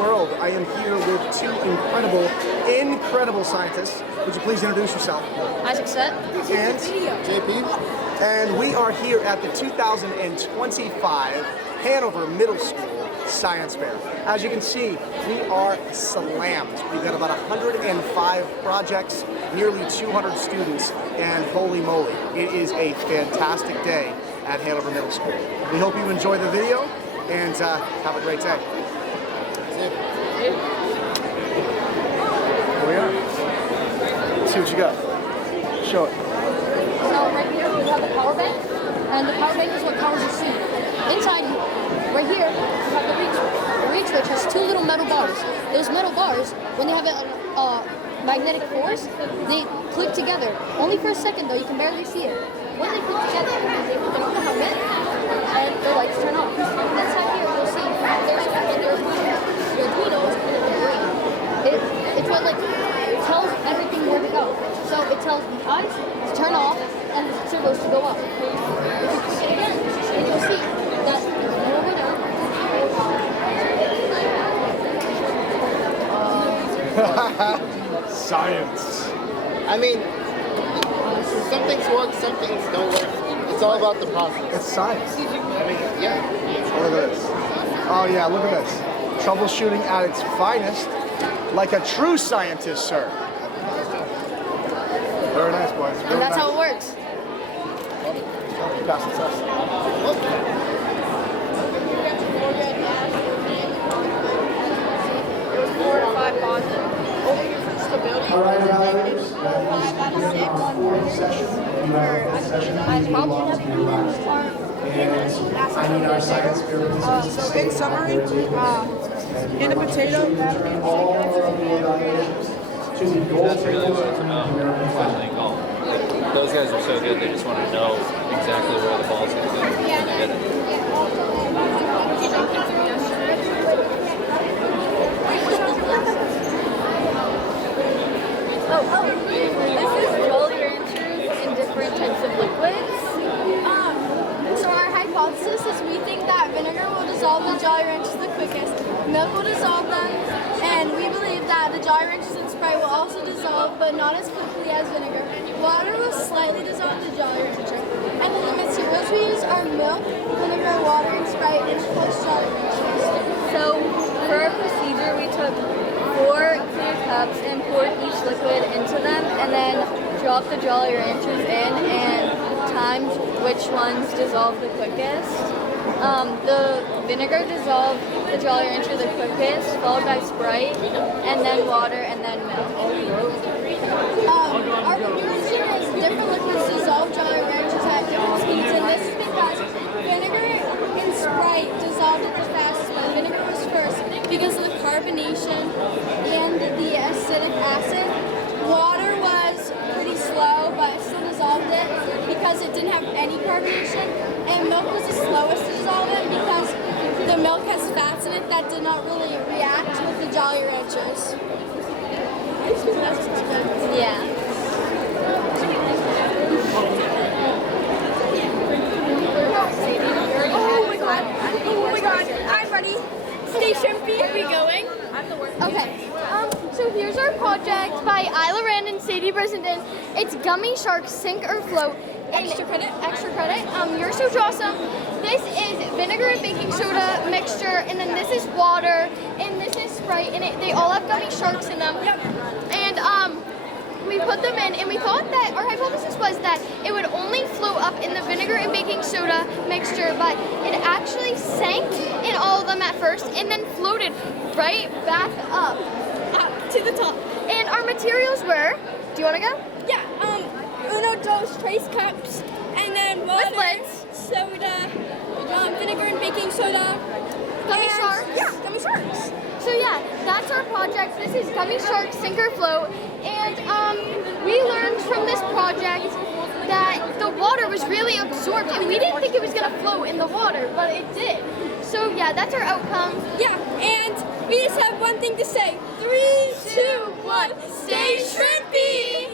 world. I am here with two incredible scientists. Would you please introduce yourself? Isaac Set. And JP. And we are here at the 2025 Hanover Middle School Science Fair. As you can see, we are slammed. We've got about 105 projects, nearly 200 students, and holy moly, it is a fantastic day at Hanover Middle School. We hope you enjoy the video and have a great day. Here we are. Let's see what you got. Show it. So right here we have the power bank, and the power bank is what powers the suit. Inside, right here, we have the reach switch. The reach switch has two little metal bars. Those metal bars, when they have a magnetic force, they click together. Only for a second though, you can barely see it. When they click together, they put them on the helmet, and the lights turn off. Inside here, you'll see there's the Arduino is kind of the brain. It's what tells everything where to go. So it tells the eyes to turn off and the turbos to go up. If you see it again, you'll see that there's no over there. Science. I mean, some things work, some things don't work. It's all about the process. It's science. I mean, yeah. Look at this. Oh yeah, look at this. Troubleshooting at its finest, like a true scientist, sir. Very nice, boys. Very And that's nice. how it works. Pass the test. 4 to 5 positive. Over here for stability. All right, evaluators, that is begin our fourth session. You have a fourth session. Please be welcome to your last. And I need our science fair participants to So stay in summary, on their tables. in the potato, Return all of the evaluations to the gold That's really tables what it's on about. the American That's what flag. they call. Those guys are so good, they just want to know exactly where the ball's going to go when they hit it. This is Jolly Ranchers in different types of liquids. So our hypothesis is we think that vinegar will dissolve the Jolly Ranchers the quickest, milk will dissolve them, and we believe that the Jolly Ranchers and Sprite will also dissolve, but not as quickly as vinegar. Water will slightly dissolve the Jolly Rancher. And then the materials we use are milk, vinegar, water, and Sprite, and of course Jolly Ranchers. So for our procedure, we took 4 clear cups and poured each liquid into them, and then dropped the Jolly Ranchers in and timed which ones dissolved the quickest. The vinegar dissolved the Jolly Rancher the quickest, followed by Sprite, and then water, and then milk. Our conclusion is different liquids dissolve Jolly Ranchers at different speeds, and this is because vinegar and Sprite dissolved at the fastest, but vinegar was first because of the carbonation and the acidic acid. Water was pretty slow, but it still dissolved it because it didn't have any carbonation, and milk was the slowest to dissolve it because the milk has fats in it that did not really react with the Jolly Ranchers. Yeah. Oh my god, I'm ready. Station B, are we going? Okay, so here's our project by Isla Rand and Sadie Brissenden. It's Gummy Sharks Sink or Float. Extra credit? Extra credit. You're so awesome. This is vinegar and baking soda mixture, and then this is water, and this is Sprite, and they all have gummy sharks in them. Yep. And we put them in, and we thought that our hypothesis was that it would only float up in the vinegar and baking soda mixture, but it actually sank in all of them at first, and then floated right back up To the top. And our materials were, do you want to go? Yeah, uno, dos, trace cups, and then water, With lids. soda, vinegar and baking soda. Gummy and- sharks. Yeah, gummy sharks. So yeah, that's our project. This is Gummy Shark Sink or Float, and we learned from this project that the water was really absorbed, and we didn't think it was gonna float in the water, but it did. So yeah, that's our outcome. Yeah, and we just have one thing to say. 3, 2, 1, stay shrimpy!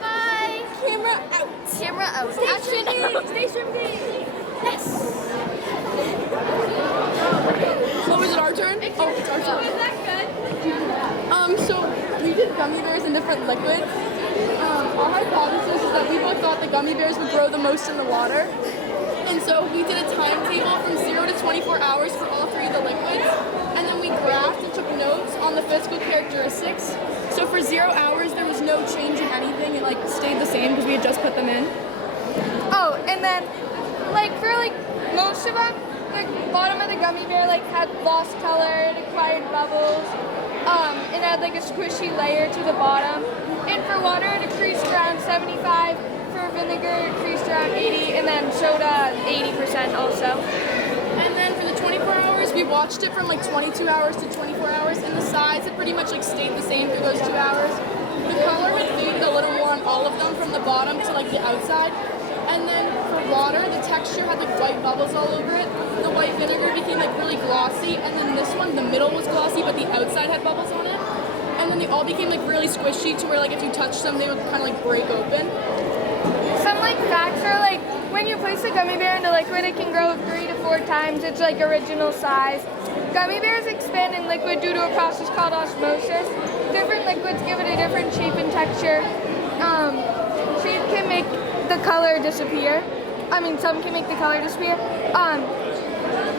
Bye. Camera out. Camera out. Stay Action. shrimpy! Stay shrimpy! Yes. So is it our turn? Oh, it's our turn. different liquids. Our hypothesis is that we both thought the gummy bears would grow the most in the water. And so we did a timetable from 0 to 24 hours for all three of the liquids. And then we graphed and took notes on the physical characteristics. So for 0 hours, there was no change in anything. It like stayed the same because we had just put them in. Oh, and then like for like most of them, the bottom of the gummy bear like had lost color, it acquired bubbles. It had like a squishy layer to the bottom. And for water, it decreased around 75. For vinegar, it decreased around 80, and then soda 80% also. And then for the 24 hours, we watched it from like 22 hours to 24 hours, and the size had pretty much like stayed the same through those 2 hours. The color had faded a little more on all of them from the bottom to like the outside. And then for water, the texture had like white bubbles all over it. The white vinegar became like really glossy, and then this one, the middle was glossy, but the outside had bubbles on it. And then they all became like really squishy to where like if you touched them, they would kind of like break open. Some like facts are like when you place a gummy bear into liquid, it can grow 3 to 4 times its like original size. Gummy bears expand in liquid due to a process called osmosis. Different liquids give it a different shape and texture. Shape can make the color disappear. Some can make the color disappear.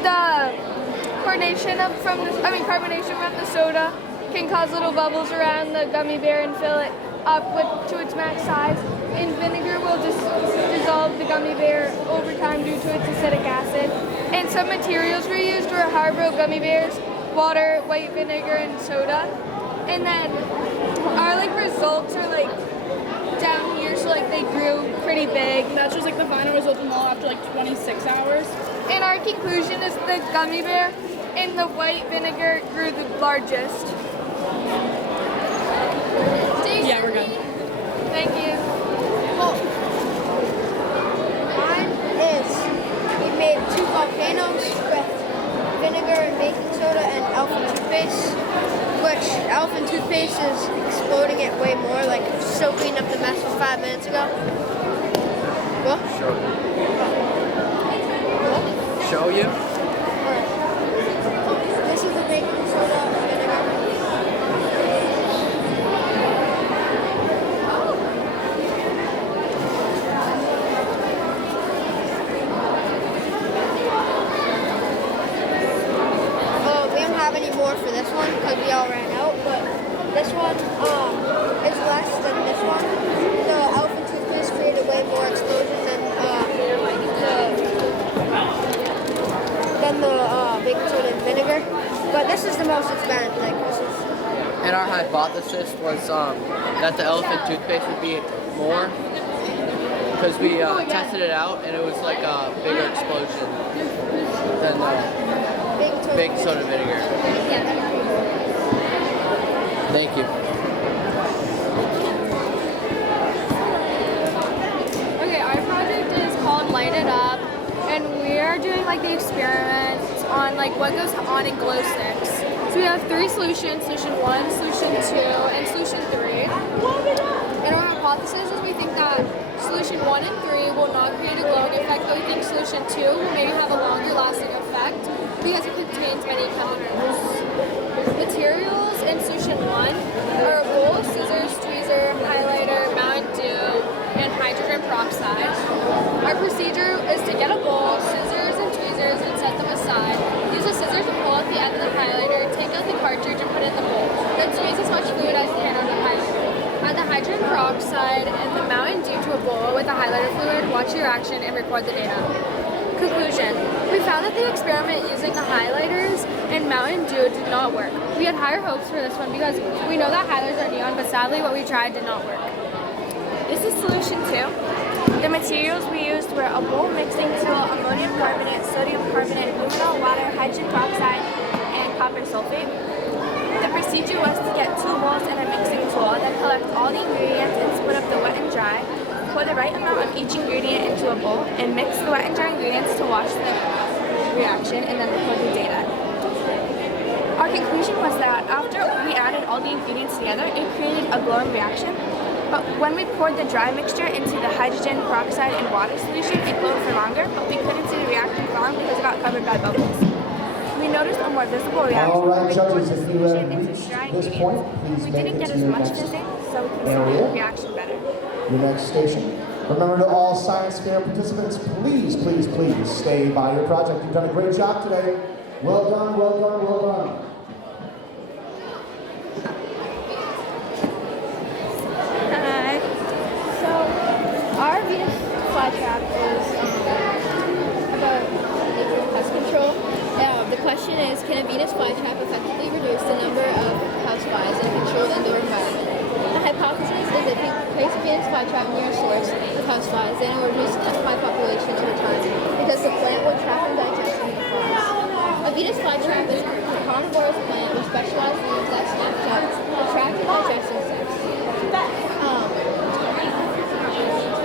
The carbonation from the soda can cause little bubbles around the gummy bear and fill it up to its max size. And vinegar will dissolve the gummy bear over time due to its acidic acid. And some materials we used were hard-boiled gummy bears, water, white vinegar, and soda. And then our like results are like down here, so like they grew pretty big. That's just like the final result of them all after like 26 hours. And our conclusion is the gummy bear and the white vinegar grew the largest. Yeah, we're good. Thank you. Mine is we made 2 volcanoes with vinegar and baking soda and elephant toothpaste, which elephant toothpaste is exploding it way more, like soaking up the mess from 5 minutes ago. What? Show you. What? Show you? This is the baking soda and vinegar. More for this one because we all ran out, but this one is less than this one. The elephant toothpaste created way more explosion than the baking soda and vinegar, but this is the most expensive. Like this is. And our hypothesis was that the elephant toothpaste would be more because we tested it out and it was like a bigger explosion than the baking soda vinegar. Thank you. Okay, our project is called Light It Up, and we are doing like the experiment on like what goes on in glow sticks. So we have 3 solutions: solution 1, solution 2, and solution 3. And our hypothesis is we think that solution 1 and 3 will not create a glowing effect, but we think solution 2 will maybe have a longer lasting effect because it contains many chemicals. Materials in solution 1 are a bowl, scissors, tweezer, highlighter, Mountain Dew, and hydrogen peroxide. Our procedure is to get a bowl, scissors, and tweezers and set them aside. Use the scissors to pull out the end of the highlighter, take out the cartridge and put it in the bowl. Then squeeze as much fluid as you can out of the highlighter. Add the hydrogen peroxide and the Mountain Dew to a bowl with the highlighter fluid, watch your reaction, and record the data. Conclusion. We found that the experiment using the highlighters and Mountain Dew did not work. We had higher hopes for this one because we know that highlighters are neon, but sadly what we tried did not work. This is solution 2. The materials we used were a bowl mixing tool, ammonium carbonate, sodium carbonate, luminol water, hydrogen peroxide, and copper sulfate. The procedure was to get 2 bowls and a mixing tool, then collect all the ingredients and split up the wet and dry. Pour the right amount of each ingredient into a bowl and mix the wet and dry ingredients to watch the reaction and then record the data. Our conclusion was that after we added all the ingredients together, it created a glowing reaction. But when we poured the dry mixture into the hydrogen peroxide and water solution, it glowed for longer, but we couldn't see the reaction for long because it got covered by bubbles. We noticed a more visible reaction All right, when we poured judges, the if you have solution into reached dry this ingredients. point, please We make didn't it get to as your much next fizzing, so we can see Area. the reaction better. Your next station. Remember to all science fair participants, please, please, please stay by your project. You've done a great job today. Well done, well done, well done. Hi. So, our Venus flytrap is about pest control. The question is, can a Venus flytrap effectively reduce the number of houseflies in a controlled indoor environment? The hypothesis is that if you place a Venus flytrap near a source of houseflies, then it will reduce the fly population over time because the plant will trap and digest the flies. A Venus flytrap is a carnivorous plant which specializes in insect snapshots, attract and digest insects.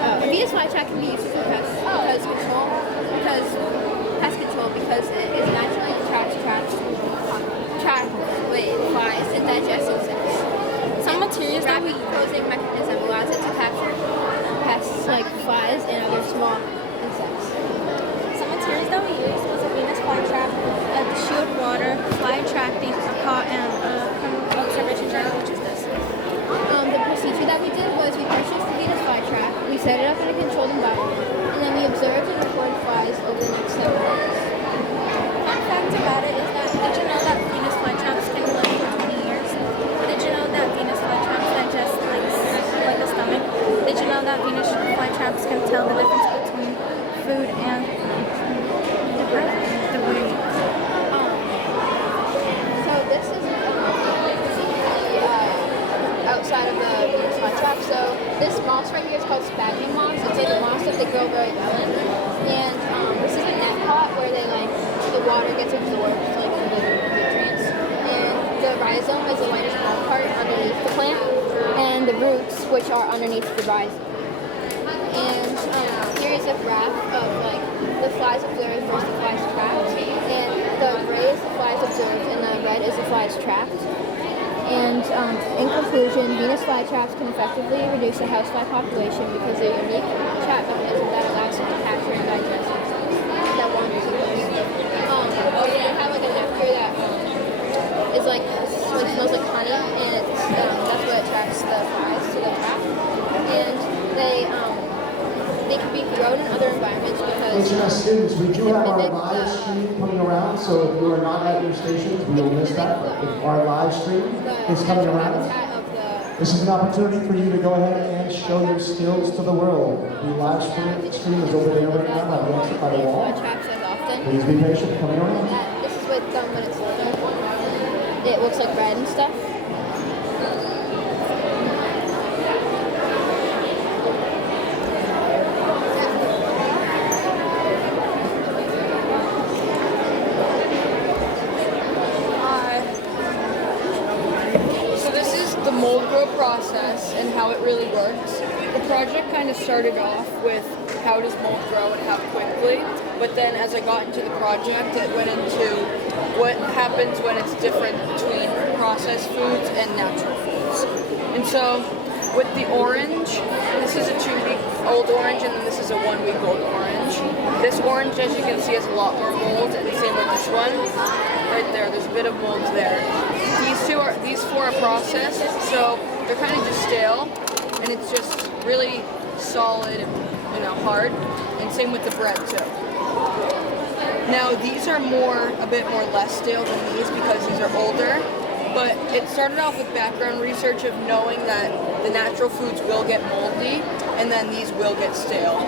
A Venus flytrap can be used for pest control because it is naturally attracts flies and digest insects. Some materials that we Closing mechanism allows it to capture pests like flies and other small insects. Some materials that we used was a Venus flytrap, a shield water, fly attracting, a pot, and a observation journal, which is this. The procedure that we did was we purchased the Venus flytrap, we set it up in a controlled environment, and then we observed and recorded flies over the next 7 days. Fun fact about it is that, did you know that Venus flytraps can live for 20 years? Did you know that Venus flytraps digest like the stomach? Did you know that Venus flytraps can tell the difference between food and the breed? So this is outside of the Venus flytrap. So this moss right here is called sphagnum moss. It's like a moss that they grow very well in. And this is a net pot where they the water gets absorbed from the nutrients. And the rhizome is the whitish brown part underneath the plant, and the roots, which are underneath the rhizome. And here is a graph of the flies observed versus the flies trapped. And the gray is the flies observed, and the red is the flies trapped. And in conclusion, Venus flytraps can effectively reduce the housefly population because they're a unique trap mechanism that allows them to capture and digest insects that wander through them. We have a nectar that is smells like honey, and that's what attracts the flies to the trap. And they can be grown in other environments because. Students, we do have our live stream coming around, so if you are not at your stations, we will miss that. But if our live stream is coming around, this is an opportunity for you to go ahead and show your skills to the world. The live stream is over there right now by the wall. Please be patient, coming around. This is what when it's older. It looks like red and stuff. mold grow process and how it really works. The project kind of started off with how does mold grow and how quickly, but then as I got into the project, it went into what happens when it's different between processed foods and natural foods. And so with the orange, this is a 2-week old orange and then this is a 1-week old orange. This orange, as you can see, has a lot more mold, and the same with this one. Right there, there's a bit of mold there. These four are processed, so they're kind of just stale, and it's just really solid and hard. And same with the bread too. Now these are a bit more less stale than these because these are older. But it started off with background research of knowing that the natural foods will get moldy, and then these will get stale.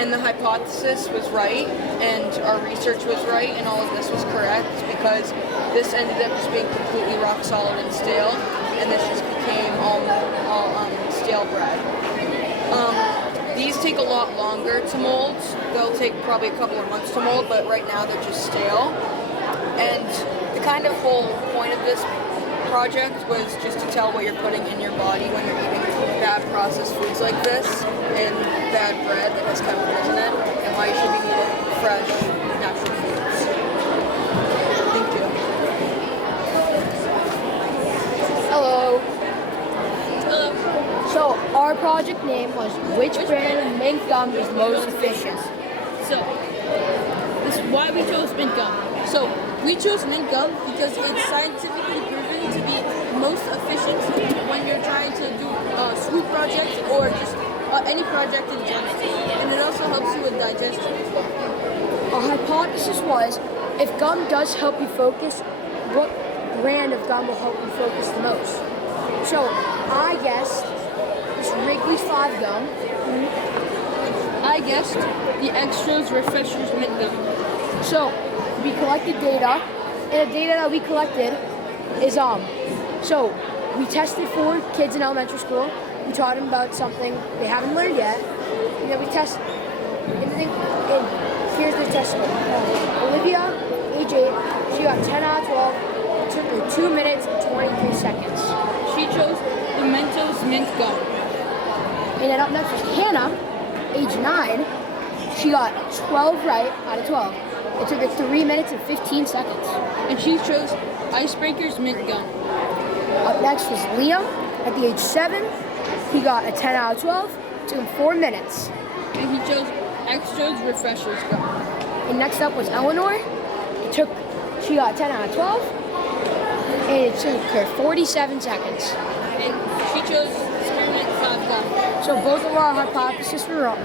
And the hypothesis was right, and our research was right, and all of this was correct because this ended up just being completely rock solid and stale, and this just became all stale bread. These take a lot longer to mold. They'll take probably a couple of months to mold, but right now they're just stale. And the kind of whole point of this project was just to tell what you're putting in your body when you're eating bad processed foods like this and bad bread that has chemicals in it, and why you should be eating fresh, natural foods. Thank you. Hello. Hello. So our project name was which brand of mint gum is most efficient? So this is why we chose mint gum. So we chose mint gum because it's scientifically proven to be most efficient when you're trying to do school projects or just any project in general. And it also helps you with digestion as well. Our hypothesis was, if gum does help you focus, what brand of gum will help you focus the most? So I guessed this Wrigley's 5 gum. I guessed the Extras Refreshers Mint Gum. So we collected data, and the data that we collected is so we tested 4 kids in elementary school. We taught them about something they haven't learned yet. And then we tested, and here's the testimony. Olivia, age 8, she got 10 out of 12. It took her 2 minutes and 23 seconds. She chose the Mentos Mint Gum. And then up next was Hannah, age 9. She got 12 right out of 12. It took her 3 minutes and 15 seconds. And she chose Icebreakers Mint Gum. Up next was Liam, at the age 7. He got a 10 out of 12. It took him 4 minutes. And he chose Extras Refreshers Gum. And next up was Eleanor. She got 10 out of 12. And it took her 47 seconds. And she chose Spearmint 5 Gum. So both of our hypotheses were wrong.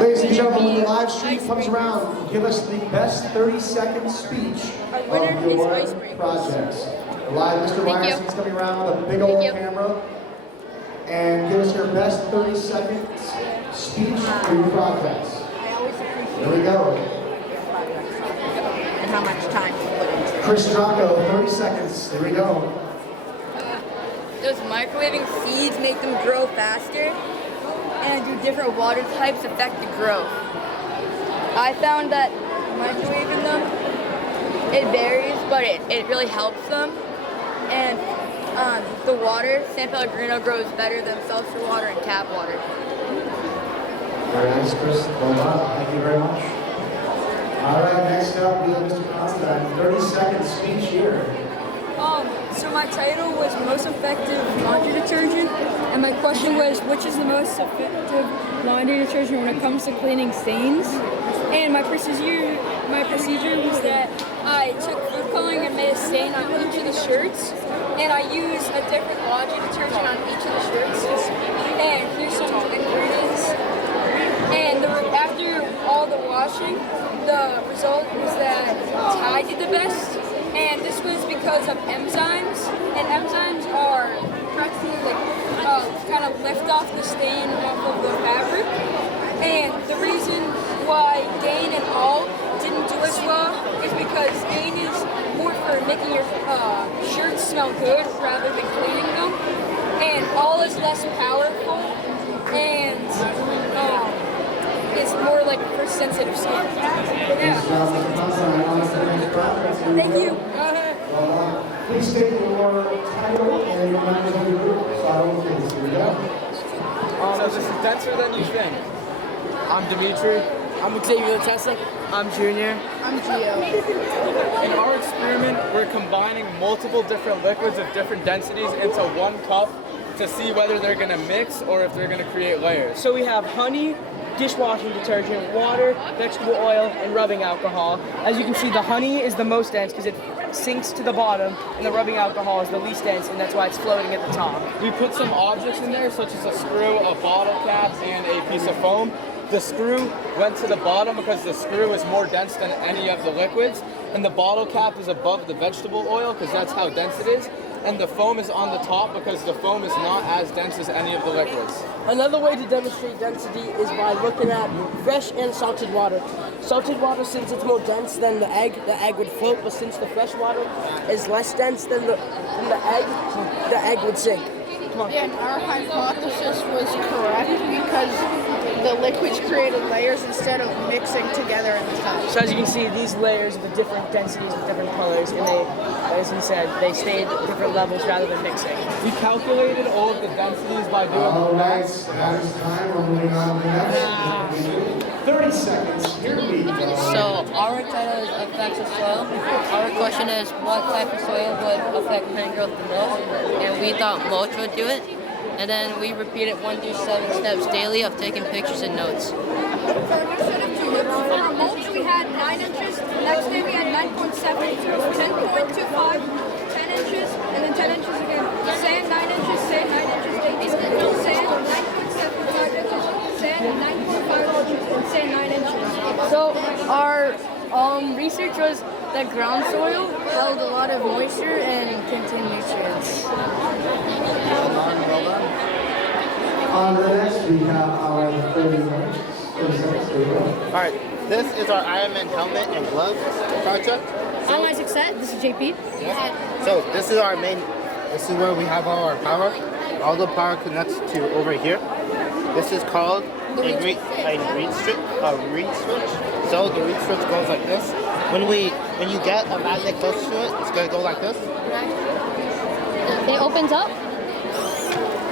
Ladies and gentlemen, when the live stream comes around, give us the best 30-second speech of your projects. Live, Mr. Luminescence coming around with a big old camera. And give us your best 30-second speech for your projects. Here we go. And how much time to put into it. Chris Draco, 30 seconds. Here we go. Does microwaving seeds make them grow faster? And do different water types affect the growth? I found that microwaving them, it varies, but it really helps them. And the water, San Pellegrino grows better than seltzer water and tap water. Very nice, Chris. Well done. Thank you very much. All right, next up we have Mr. Constantine. 30-second speech here. So my title was Most Effective Laundry Detergent, and my question was, which is the most effective laundry detergent when it comes to cleaning stains? And my procedure was that I took food coloring and made a stain on each of the shirts, and I used a different laundry detergent on each of the shirts. And here's some ingredients. And after all the washing, the result was that Tide did the best. And this was because of enzymes, and enzymes are practically kind of lift off the stain off of the fabric. And the reason why Gain and All didn't do as well is because Gain is more for making your shirts smell good rather than cleaning them, and All is less powerful, and it's more like for sensitive skin. Yeah. Thank you. Please state your title and your members of your group. So here we go. So this is denser than you think. I'm Dimitri. I'm Xavier Tessa. I'm Junior. I'm Gio. In our experiment, we're combining multiple different liquids of different densities into one cup to see whether they're going to mix or if they're going to create layers. So we have honey, dishwashing detergent, water, vegetable oil, and rubbing alcohol. As you can see, the honey is the most dense because it sinks to the bottom, and the rubbing alcohol is the least dense, and that's why it's floating at the top. We put some objects in there, such as a screw, a bottle cap, and a piece of foam. The screw went to the bottom because the screw is more dense than any of the liquids, and the bottle cap is above the vegetable oil because that's how dense it is, and the foam is on the top because the foam is not as dense as any of the liquids. Another way to demonstrate density is by looking at fresh and salted water. Salted water, since it's more dense than the egg would float, but since the fresh water is less dense than the egg would sink. Yeah, and our hypothesis was correct because the liquids created layers instead of mixing together in the cup. So as you can see, these layers are the different densities with different colors, and they, as he said, they stayed at different levels rather than mixing. We calculated all of the densities by doing all right, that is time. We're moving on to the next. 30 seconds. Here we go. So our title is Effects of Soil. Our question is, what type of soil would affect plant growth the most? And we thought mulch would do it. And then we repeat it 1 through 7 steps daily of taking pictures and notes. For our mulch, we had 9 inches. The next day we had 9.7, 10.25, 10 inches, and then 10 inches again. Sand 9 inches, sand 9 inches, sand 9.7, 5 inches, sand 9.5 inches, and sand 9 inches. So our research was that ground soil held a lot of moisture and contained nutrients. On the next, we have our 30 minutes. Alright, this is our Ironman helmet and gloves project. I'm Isaac Set. This is JP. So this is our this is where we have all our power. All the power connects to over here. This is called a reed switch. So the reed switch goes like this. When you get a magnet close to it, it's gonna go like this. It opens up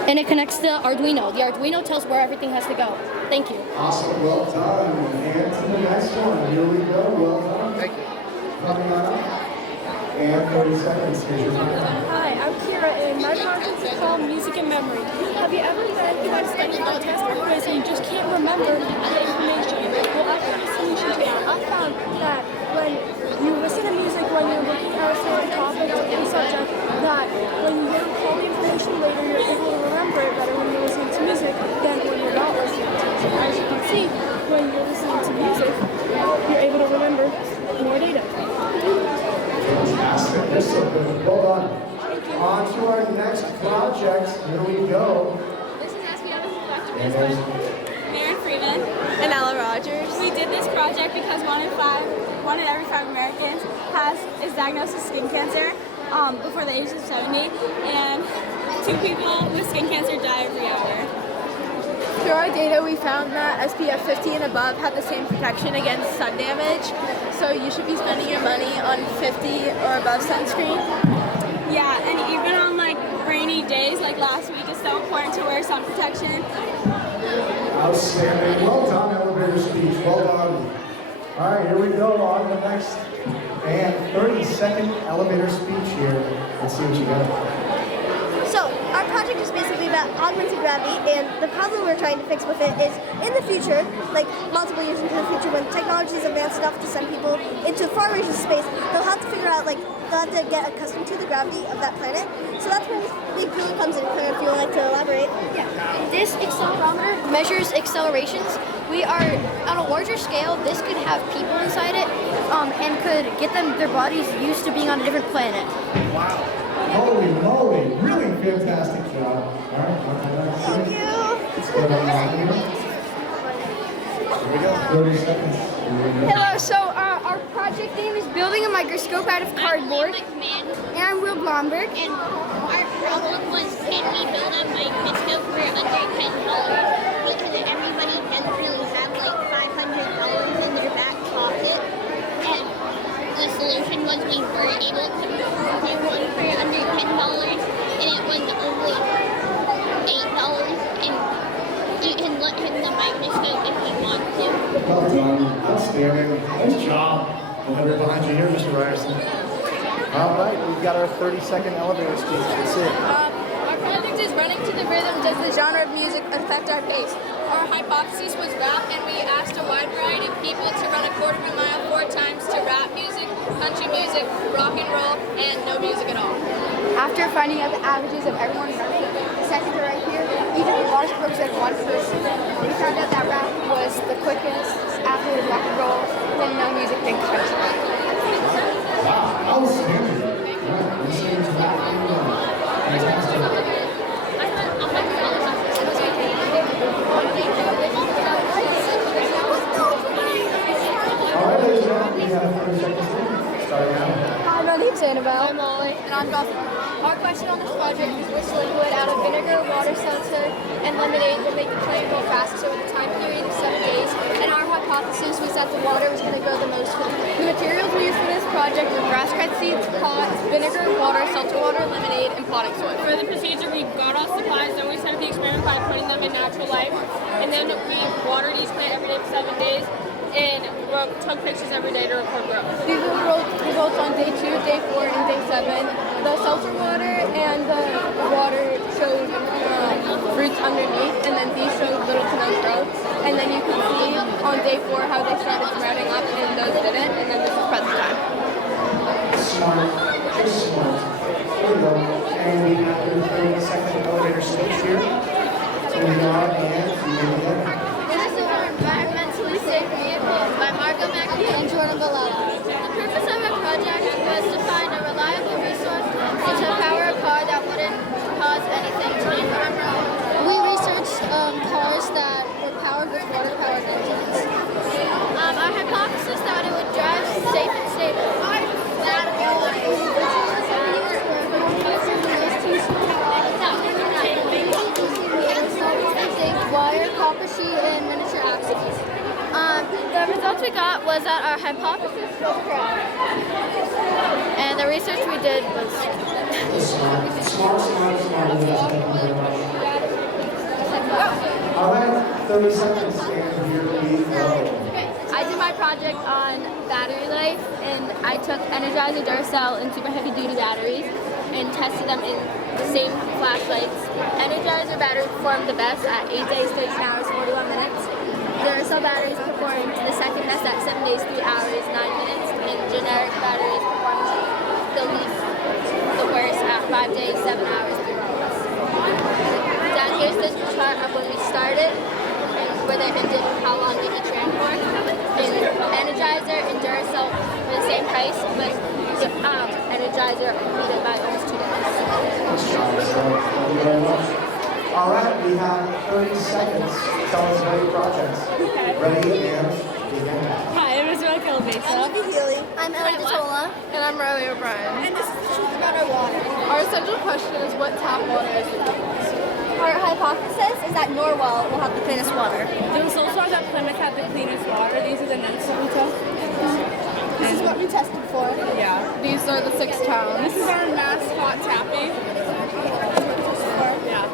and it connects to the Arduino. The Arduino tells where everything has to go. Thank you. Awesome, well done. And to the next one. Here we go. Well done. Thank you. Coming on up. And 30 seconds. Here's your time. Hi, I'm Kira, and my project is called Music and Memory. Have you ever been studying a test or quiz and you just can't remember the information? Well, I found a solution to that. I found that when you listen to music when you're looking at a certain topic or any subject, that when you recall the information later, you're able to remember it better when you're listening to music than when you're not listening to music. As you can see, when you're listening to music, you're able to remember more data. Fantastic. You're so good. Well done. On to our next project. Here we go. This is SPF And there's Maren Freeman and Ella Rogers. We did this project because one in every 5 Americans is diagnosed with skin cancer before the age of 70, and 2 people with skin cancer die every hour. Through our data, we found that SPF 50 and above had the same protection against sun damage, so you should be spending your money on 50 or above sunscreen. Yeah, and even on like rainy days like last week, it's so important to wear sun protection. outstanding. Well done, elevator speech. Well done. All right, here we go on the next and 30-second elevator speech here. Let's see what you got. So, our project is basically about augmented gravity, and the problem we're trying to fix with it is, in the future, like multiple years into the future, when technology is advanced enough to send people into far ranges of space, they'll have to figure out, like, they'll have to get accustomed to the gravity of that planet. So that's where this big tool comes in, Claire, if you would like to elaborate. Yeah. This accelerometer measures accelerations. We are on a larger scale. This could have people inside it, and could get their bodies used to being on a different planet. Wow. Holy moly, really fantastic job. All right, thank you. Let's go down here. Here we go, 30 seconds. Hello, so our project name is Building a Microscope Out of Cardboard. And I'm Will Blomberg. And our problem was, can we build a microscope for under $10? Because everybody doesn't really have like $500 in their back pocket. And the solution was we were able to do one for under $10, and it was only $8. And you can look in the microscope if you want to. Well done. Outstanding. Nice job. Over behind you here, Mr. Ryerson. All right, we've got our 30-second elevator speech. Let's see it. Our project is running to the rhythm. Does the genre of music affect our pace? Our hypothesis was rap, and we asked a wide variety of people to run a quarter of a mile 4 times to rap music, country music, rock and roll, and no music at all. After finding out the averages of everyone running, the second to right here, each of the largest groups had 1 person. We found out that rap was the quickest, after rock and roll, then no music, then country. Wow, outstanding. All right, listening to that. Fantastic. All right, ladies and gentlemen, we have 30 seconds left. Starting now. Hi, my name's Annabelle. I'm Molly. And I'm Gotham. Our question on this project is which liquid out of vinegar, water, seltzer, and lemonade will make the plant grow fastest over the time period of 7 days. And our hypothesis was that the water was going to grow the most for the plant. The materials we used for this project were grass-cut seeds, pots, vinegar, water, seltzer water, lemonade, and potting soil. For the procedure, we got all supplies, then we set up the experiment by putting them in natural light, and then we watered each plant every day for 7 days, and took pictures every day to record growth. These are the results on day 2, day 4, and day 7. The seltzer water and the water showed and we have the 32nd elevator stage here. So we are, and we will begin. This is our environmentally safe vehicle by Margo Macri and Jordan Villella. The purpose of our project was to find a reliable resource and to power a car that wouldn't cause anything to the environment. We researched cars that were powered with water-powered engines. Our hypothesis that it would drive safe and stable. Wire, copper sheet, and miniature axles. The results we got was that our hypothesis was correct. And the research we did was Smart. All right, 30 seconds, and here we go. I did my project on battery life, and I took Energizer Duracell and super heavy duty batteries and tested them in the same flashlights. Energizer batteries performed the best at 8 days, 13 hours, 41 minutes. Duracell batteries performed the second best at 7 days, 3 hours, 9 minutes, and generic batteries performed the worst at 5 days, 7 hours, 3 minutes. Down here's the chart of when we started, where they did how long they each ran for. And Energizer and Duracell were the same price, but Energizer beat it by almost 2 days. Thank you very much. All right, we have 30 seconds. Tell us about your projects. Ready and begin. Hi, I'm Israel Kilbasa. I'm Libby Healy. I'm Ellie Detola. And I'm Riley O'Brien. And this is the truth about our water. Our essential question is what tap water is the cleanest? Our hypothesis is that Norwell will have the cleanest water. The results are that Plymouth had the cleanest water. These are the notes that we took. This is what we tested for. Yeah, these are the 6 towns. This is our mascot, Tappy. Yeah.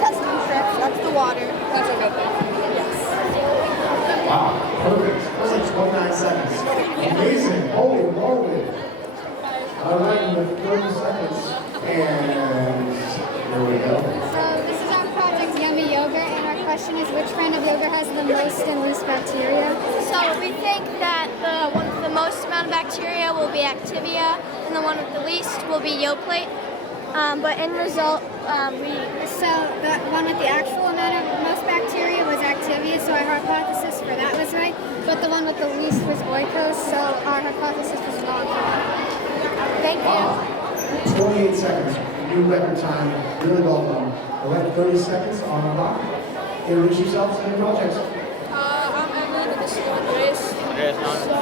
Testing trip. That's the water. That's a good thing. Yes. Wow, perfect. That was like 29 seconds. Amazing. Holy moly. All right, we have 30 seconds. And here we go. So this is our project, Yummy Yogurt, and our question is which brand of yogurt has the most and least bacteria? So we think that the one with the most amount of bacteria will be Activia, and the one with the least will be Yoplait. But in result, So the one with the actual amount of most bacteria was Activia, so our hypothesis for that was right. But the one with the least was Oikos, so our hypothesis was wrong. Thank you. Wow. 28 seconds. New record time. Really well done. All right, 30 seconds on the clock. Introduce yourselves and your projects. I'm Emily, and this is Andres. So,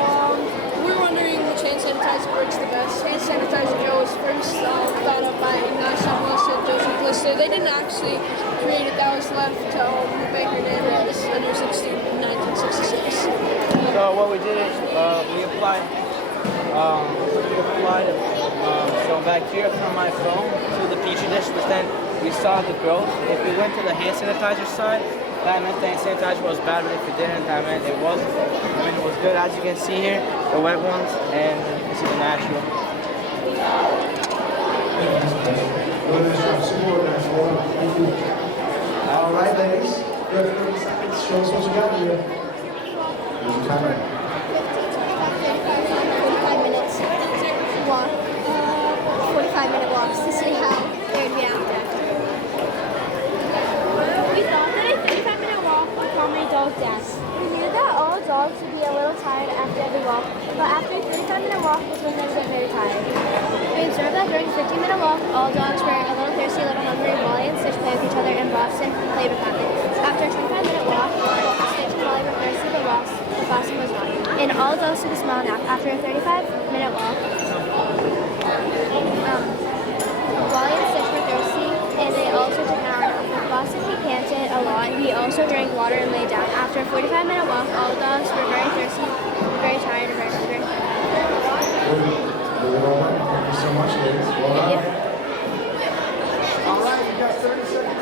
we're wondering which hand sanitizer works the best. Hand sanitizer gel was first thought of by National Wilson, Joseph Lister. They didn't actually create it. That was left to Baker Hernandez under 1966. So what we did is we applied some bacteria from my phone to the petri dish, but then we saw the growth. If we went to the hand sanitizer side, that meant the hand sanitizer was bad, but if it didn't, that meant it wasn't. I mean, it was good. As you can see here, the wet ones, and you can see the natural. Really nice job. Super organized. Well done. Thank you. All right, ladies. You have 30 seconds. Show us what you got here. Here's your timer. 45 minutes walk. 45-minute walks to see how they would react after. We thought that a 35-minute walk would calm my dog down. We knew that all dogs would be a little tired after every walk, but after a 35-minute walk was when they would get very tired. We observed that during a 15-minute walk, all dogs were a little thirsty, a little hungry. Molly and Stitch played with each other, and Boston played with Happy. After a 25-minute walk, Stitch and Molly were thirsty but lost, but Boston was not. And all dogs took a small nap. After a 35-minute walk, Molly and Stitch were thirsty, and they also took an hour nap. With Boston, he panted a lot. He also drank water and lay down. After a 45-minute walk, all dogs were very thirsty, very tired, and very hungry. Really well done. Thank you so much, ladies. Well done. All right, we got 30 seconds.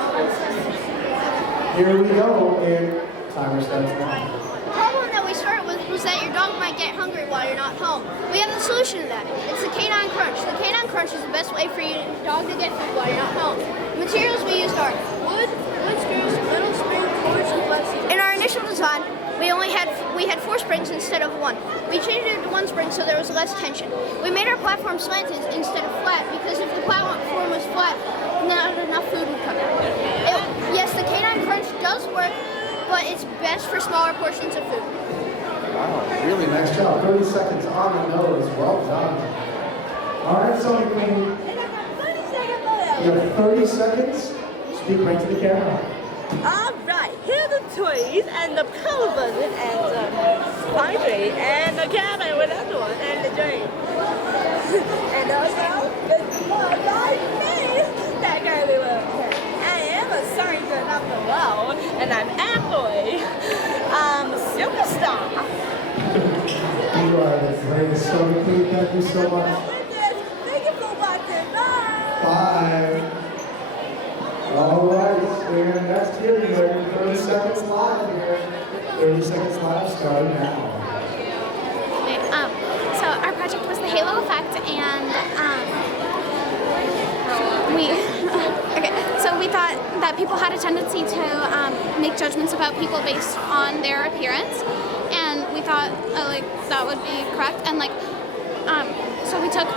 Here we go, and timer starts now. The problem that we started with was that your dog might get hungry while you're not home. We have the solution to that. It's the Canine Crunch. The Canine Crunch is the best way for your dog to get food while you're not home. The materials we used are wood screws, little spring, cords, and plastic. In our initial design, we had 4 springs instead of 1. We changed it to 1 spring so there was less tension. We made our platform slanted instead of flat because if the platform was flat, not enough food would come out. Yes, the canine crunch does work, but it's best for smaller portions of food. Wow, really nice job. 30 seconds on the nose. Well done. All right, Sony Queen. You have 30 seconds. Speak right to the camera. Alright, here are the toys and the power button and the vibrate and the camera and another one and the drain. And also the live face that guy we will. I am a scientist of the world and I'm actually superstar. You are the greatest Sony Queen. Thank you so much. Thank you for watching. Bye. Bye. All right, and next here, you have 30 seconds live here. 30 seconds live starting now. So our project was the halo effect, and we thought that people had a tendency to make judgments about people based on their appearance, and we thought that would be correct, and so we took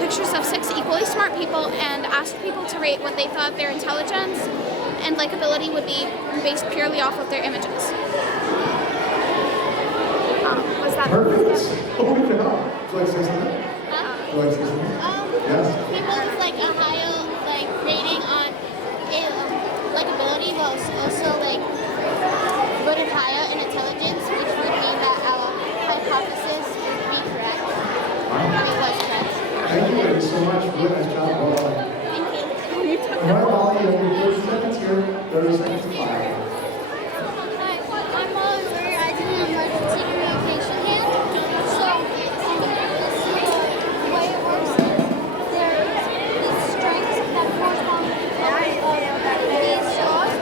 pictures of 6 equally smart people and asked people to rate what they thought their intelligence and likability would be based purely off of their images. Was that perfect? Oh, good job. Would you like to say something? Would you like to say something? Yes. People with a higher rating on likability will also voted higher in intelligence, which would mean that our hypothesis would be correct. It was correct. Thank you ladies so much. Really nice job. Well done. Thank you. All right, Molly, you have 30 seconds here. 30 seconds to fire. Hi, I'm Oliver. I do an emergency communication hand. So, the way it works is there is these strings that correspond to the colors of these shows.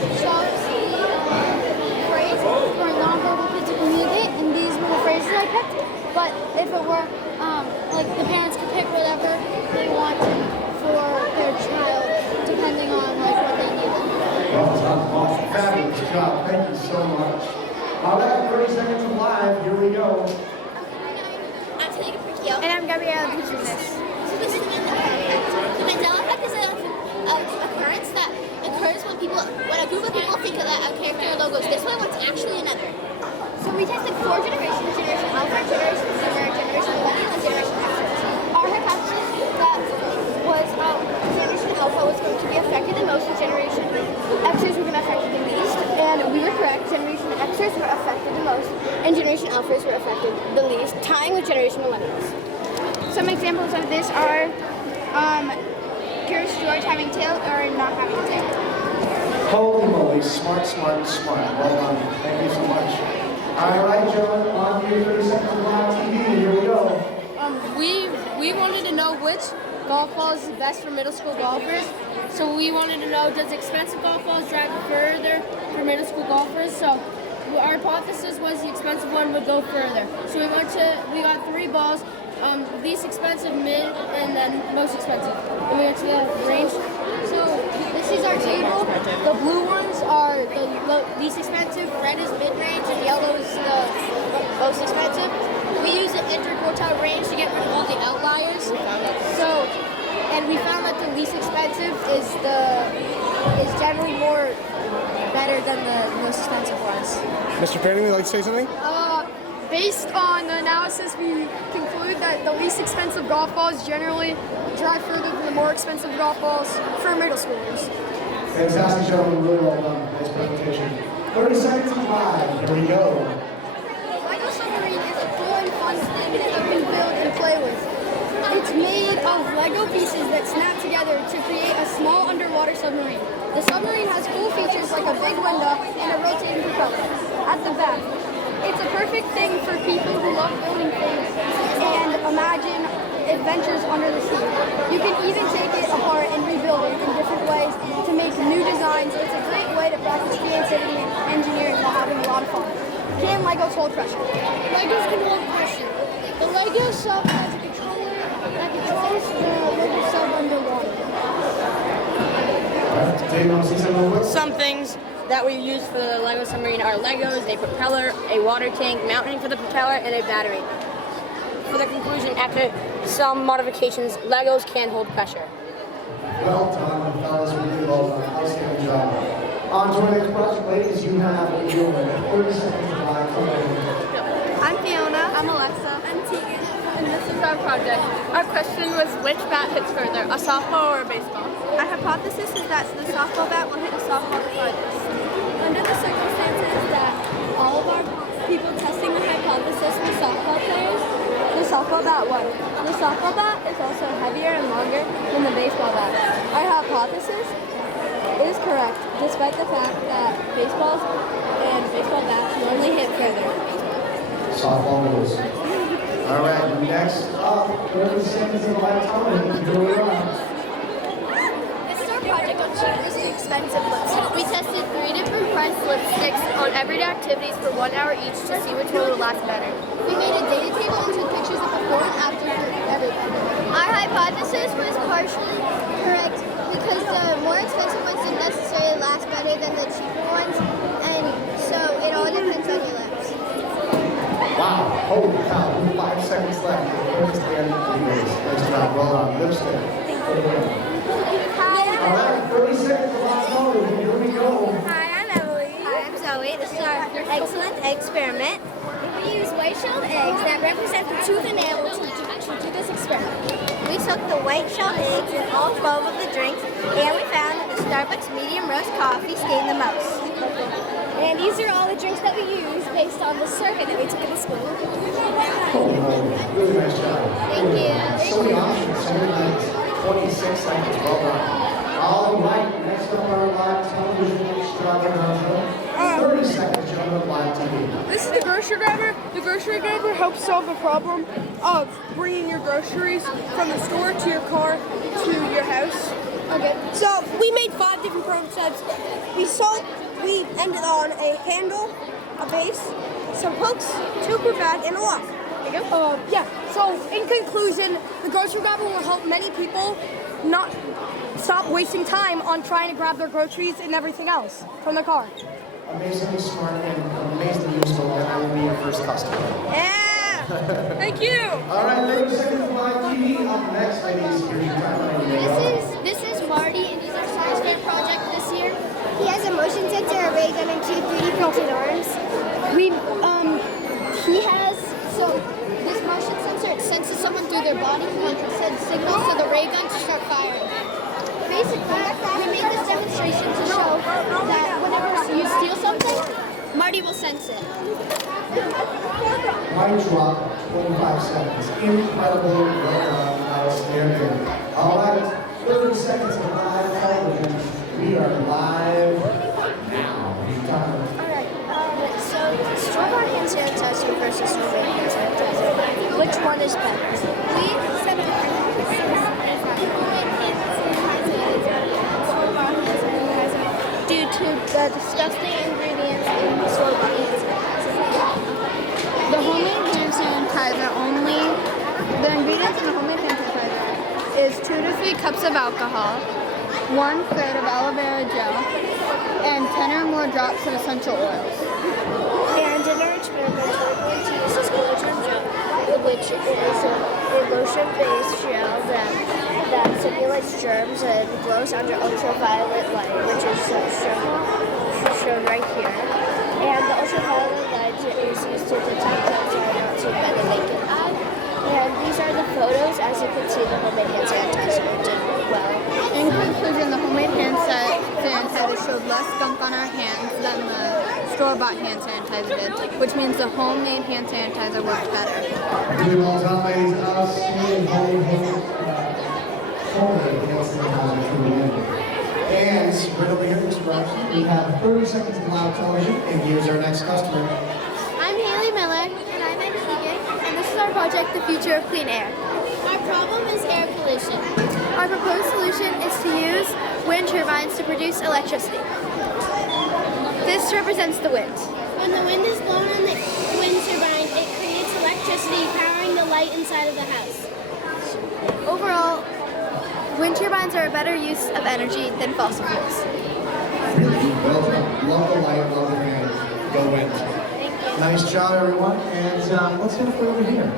It shows the phrase for a nonverbal kid to communicate, and these were the phrases I picked. But if it were, the parents could pick whatever they wanted for their child, depending on what they needed. Well done, awesome. Fabulous job. Thank you so much. All right, 30 seconds of live. Here we go. I'm Tanika Prikio. And I'm Gabrielle teaching this. So this is the Mandela effect. The Mandela effect is an occurrence that occurs when a group of people think that a character or logo is this way when it's actually another. So we tested 4 generations, Generation Alpha, Generation Zoomer, Generation Millennial, and Generation Xers. Our hypothesis was Generation Alpha was going to be affected the most, and Generation Xers were going to affect the least. And we were correct. Generation Xers were affected the most, and Generation Alphas were affected the least, tying with Generation Millennials. Some examples of this are Curious George having tail or not having a tail. Holy moly, smart, smart, smart. Well done. Thank you so much. All right, John, on to your 30 seconds of live TV. Here we go. We wanted to know which golf ball is the best for middle school golfers. So we wanted to know, does expensive golf balls drive further for middle school golfers? So our hypothesis was the expensive one would go further. So we got 3 balls, least expensive, mid, and then most expensive. And we went to the range. So this is our table. The blue ones are the least expensive, red is mid-range, and yellow is the most expensive. We use the interquartile range to get rid of all the outliers. And we found that the least expensive is generally better than the most expensive ones. Mr. Fanning, would you like to say something? Based on the analysis, we conclude that the least expensive golf balls generally drive further than the more expensive golf balls for middle schoolers. Fantastic, gentlemen. Really well done. Nice presentation. 30 seconds of live. Here we go. Lego submarine is a cool and fun thing that you can build and play with. It's made of Lego pieces that snap together to create a small underwater submarine. The submarine has cool features like a big window and a rotating propeller at the back. It's a perfect thing for people who love building things and imagine adventures under the sea. You can even take it apart and rebuild it in different ways to make new designs. It's a great way to practice creativity and engineering while having a lot of fun. Can Legos hold pressure? Legos can hold pressure. The Lego sub has a controller that controls the Lego sub underwater. Dave, you want to say something real quick? Some things that we use for the Lego submarine are Legos, a propeller, a water tank, mounting for the propeller, and a battery. For the conclusion, after some modifications, Legos can hold pressure. Well done, fellas. Really well done. Outstanding job. On to our next project, ladies. You have a 30 seconds of live time. I'm Fiona. I'm Alexa. I'm Tegan. And this is our project. Our question was, which bat hits further, a softball or a baseball? Our hypothesis is that the softball bat will hit a softball the farthest. Under the circumstances that all of our people testing the hypothesis were softball players, the softball bat won. The softball bat is also heavier and longer than the baseball bat. Our hypothesis is correct, despite the fact that baseballs and baseball bats normally hit further. Softball rules. All right, next up, 30 seconds of live time. Go around. This is our project on cheapest and expensive lipstick. We tested 3 different price lipsticks on everyday activities for 1 hour each to see which one would last better. We made a data table and took pictures of before and after for everybody. Our hypothesis was partially correct because the more expensive ones didn't necessarily last better than the cheaper ones, and so it all depends on your lips. Wow, holy cow, 5 seconds left. Nice job, well done. Lipstick. All right, 30 seconds of last moment. Here we go. Hi, I'm Emily. Hi, I'm Zoe. This is our excellent experiment. We use white-shelled eggs that represent the tooth enamel to do this experiment. We took the white-shelled eggs in all 12 of the drinks, and we found that the Starbucks medium roast coffee stained the most. And these are all the drinks that we use based on the survey that we took in the school. Really nice job. Thank you. So many options, so many things. 26 seconds, well done. All right, next up our live television extravaganza. 30 seconds, gentlemen, live TV. This is the grocery grabber. The grocery grabber helps solve the problem of bringing your groceries from the store to your car to your house. Okay. So we made 5 different prototypes. We ended on a handle, a base, some hooks, 2 per bag, and a lock. There you go. Yeah. So in conclusion, the grocery grabber will help many people not stop wasting time on trying to grab their groceries and everything else from the car. Amazingly smart and amazingly useful, and I will be your first customer. Yeah! Thank you! All right, 30 seconds of live TV. Up next, ladies, here's your timeline. This is Marty, and he's our science fair project this year. He has a motion sensor, a ray gun, and 2 3D printed arms. This motion sensor, it senses someone through their body and it sends signals to the ray gun to start firing. Basically, we made this demonstration to show that whenever you steal something, Marty will sense it. Mic drop, 25 seconds. Incredible, well done, outstanding. All right, 30 seconds of live television. We are live now. Alright, so store-bought hand sanitizer versus homemade hand sanitizer. Which one is better? We said that homemade hand sanitizer due to the disgusting ingredients in the store-bought hand sanitizer. The homemade hand sanitizer the ingredients in the homemade hand sanitizer is 2 to 3 cups of alcohol, 1 third of aloe vera gel, and 10 or more drops of essential oils. And in our experiment, we're going to use this collagen gel, which is a lotion-based gel that simulates germs and glows under ultraviolet light, which is shown right here. And the ultraviolet light is used to detect germs that are not seen by the naked eye. And these are the photos. As you can see, the homemade hand sanitizer did well. In conclusion, the homemade hand sanitizer showed less gunk on our hands than the store-bought hand sanitizer did, which means the homemade hand sanitizer worked better. Really well done, ladies. Outstanding homemade hand sanitizer for the win. And right over here, Mr. Robson, we have 30 seconds of live television, and here's our next customer. I'm Haley Miller. And I'm Ed Keegan. And this is our project, The Future of Clean Air. Our problem is air pollution. Our proposed solution is to use wind turbines to produce electricity. This represents the wind. When the wind is blown on the wind turbine, it creates electricity powering the light inside of the house. Overall, wind turbines are a better use of energy than fossil fuels. Really well done. Love the light, love the fan. Go wind. Nice job, everyone. And let's hit it for over here.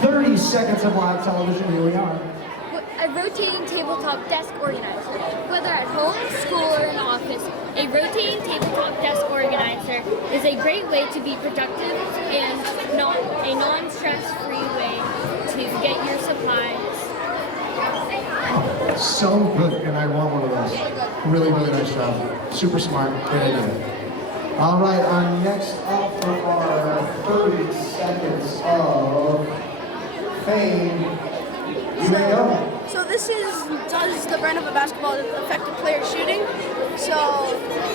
30 seconds of live television. Here we are. A rotating tabletop desk organizer. Whether at home, school, or in office, a rotating tabletop desk organizer is a great way to be productive and a non-stress-free way to get your supplies. So good, and I want one of those. Really, really nice job. Super smart. Great idea. All right, next up for our 30 seconds of fame. You may go. So this does the run of a basketball affect the player shooting. So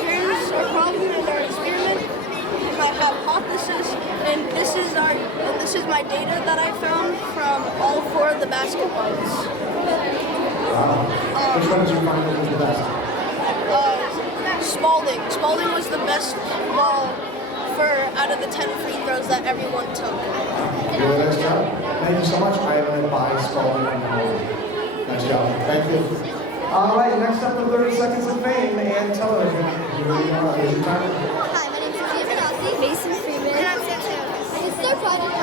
here's our problem and our experiment, my hypothesis, and this is my data that I found from all 4 of the basketballs. Which one did you find that was the best? Spalding. Spalding was the best ball out of the 10 free throws that everyone took. Really nice job. Thank you so much. I am going to buy Spalding from home. Nice job. Thank you. All right, next up for 30 seconds of fame and television. Here we go. Here's your time. Hi, my name is Sophia Mason Freeman. And I'm Sam Sanders. This is our project.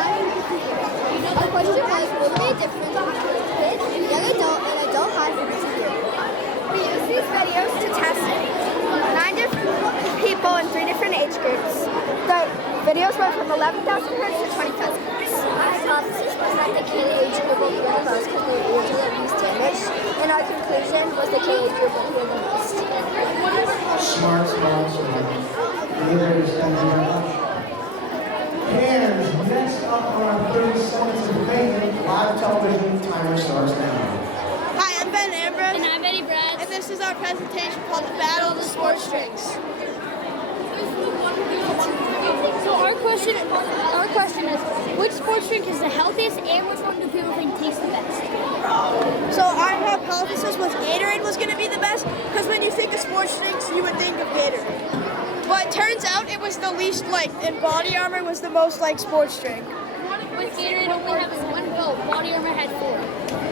Our question was, what would be a difference between a kid, young adult, and adult high frequency group? We use these videos to test 9 different people in 3 different age groups. The videos went from 11,000 hertz to 20,000 hertz. Our hypothesis was that the kid age group will hear the most because they were the least damaged, and our conclusion was the kid age group will hear the most. Smart. Thank you very much. And next up on our 30 seconds of fame, live television timer starts now. Hi, I'm Ben Ambrose. And I'm Betty Brad. And this is our presentation called The Battle of the Sports Drinks. So our question is, which sports drink is the healthiest and which one do people think tastes the best? So our hypothesis was Gatorade was going to be the best, because when you think of sports drinks, you would think of Gatorade. But it turns out it was the least liked, and Body Armor was the most liked sports drink. With Gatorade only having 1 vote, Body Armor had 4.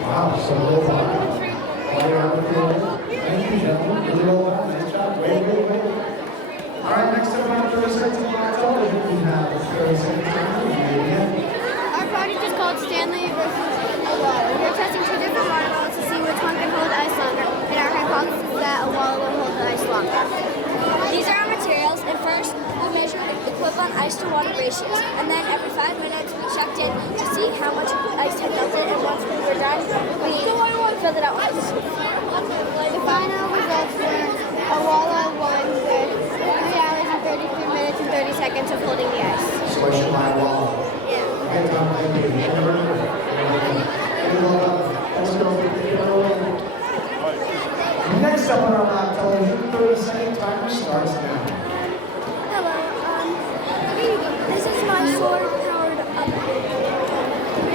Wow, so low bar. Body Armor. Thank you, gentlemen. Really well done. Nice job. Wait. All right, next up on 30 seconds of live television, we have 30 seconds of Our project is called Stanley versus a water. We're testing 2 different water bottles to see which one can hold ice longer, and our hypothesis is that a water will hold the ice longer. These are our materials, and first we measure the equivalent ice to water ratios, and then every 5 minutes we checked in to see how much ice had melted, and once we were done, we filled it out with ice. The final results were a Walla won with 3 hours and 33 minutes and 30 seconds of holding the ice. Squished by Walla. Yeah. Okay, Tom, thank you. Let's go. Next up on our live television, 30-second timer starts now. Hello, this is my solar-powered oven.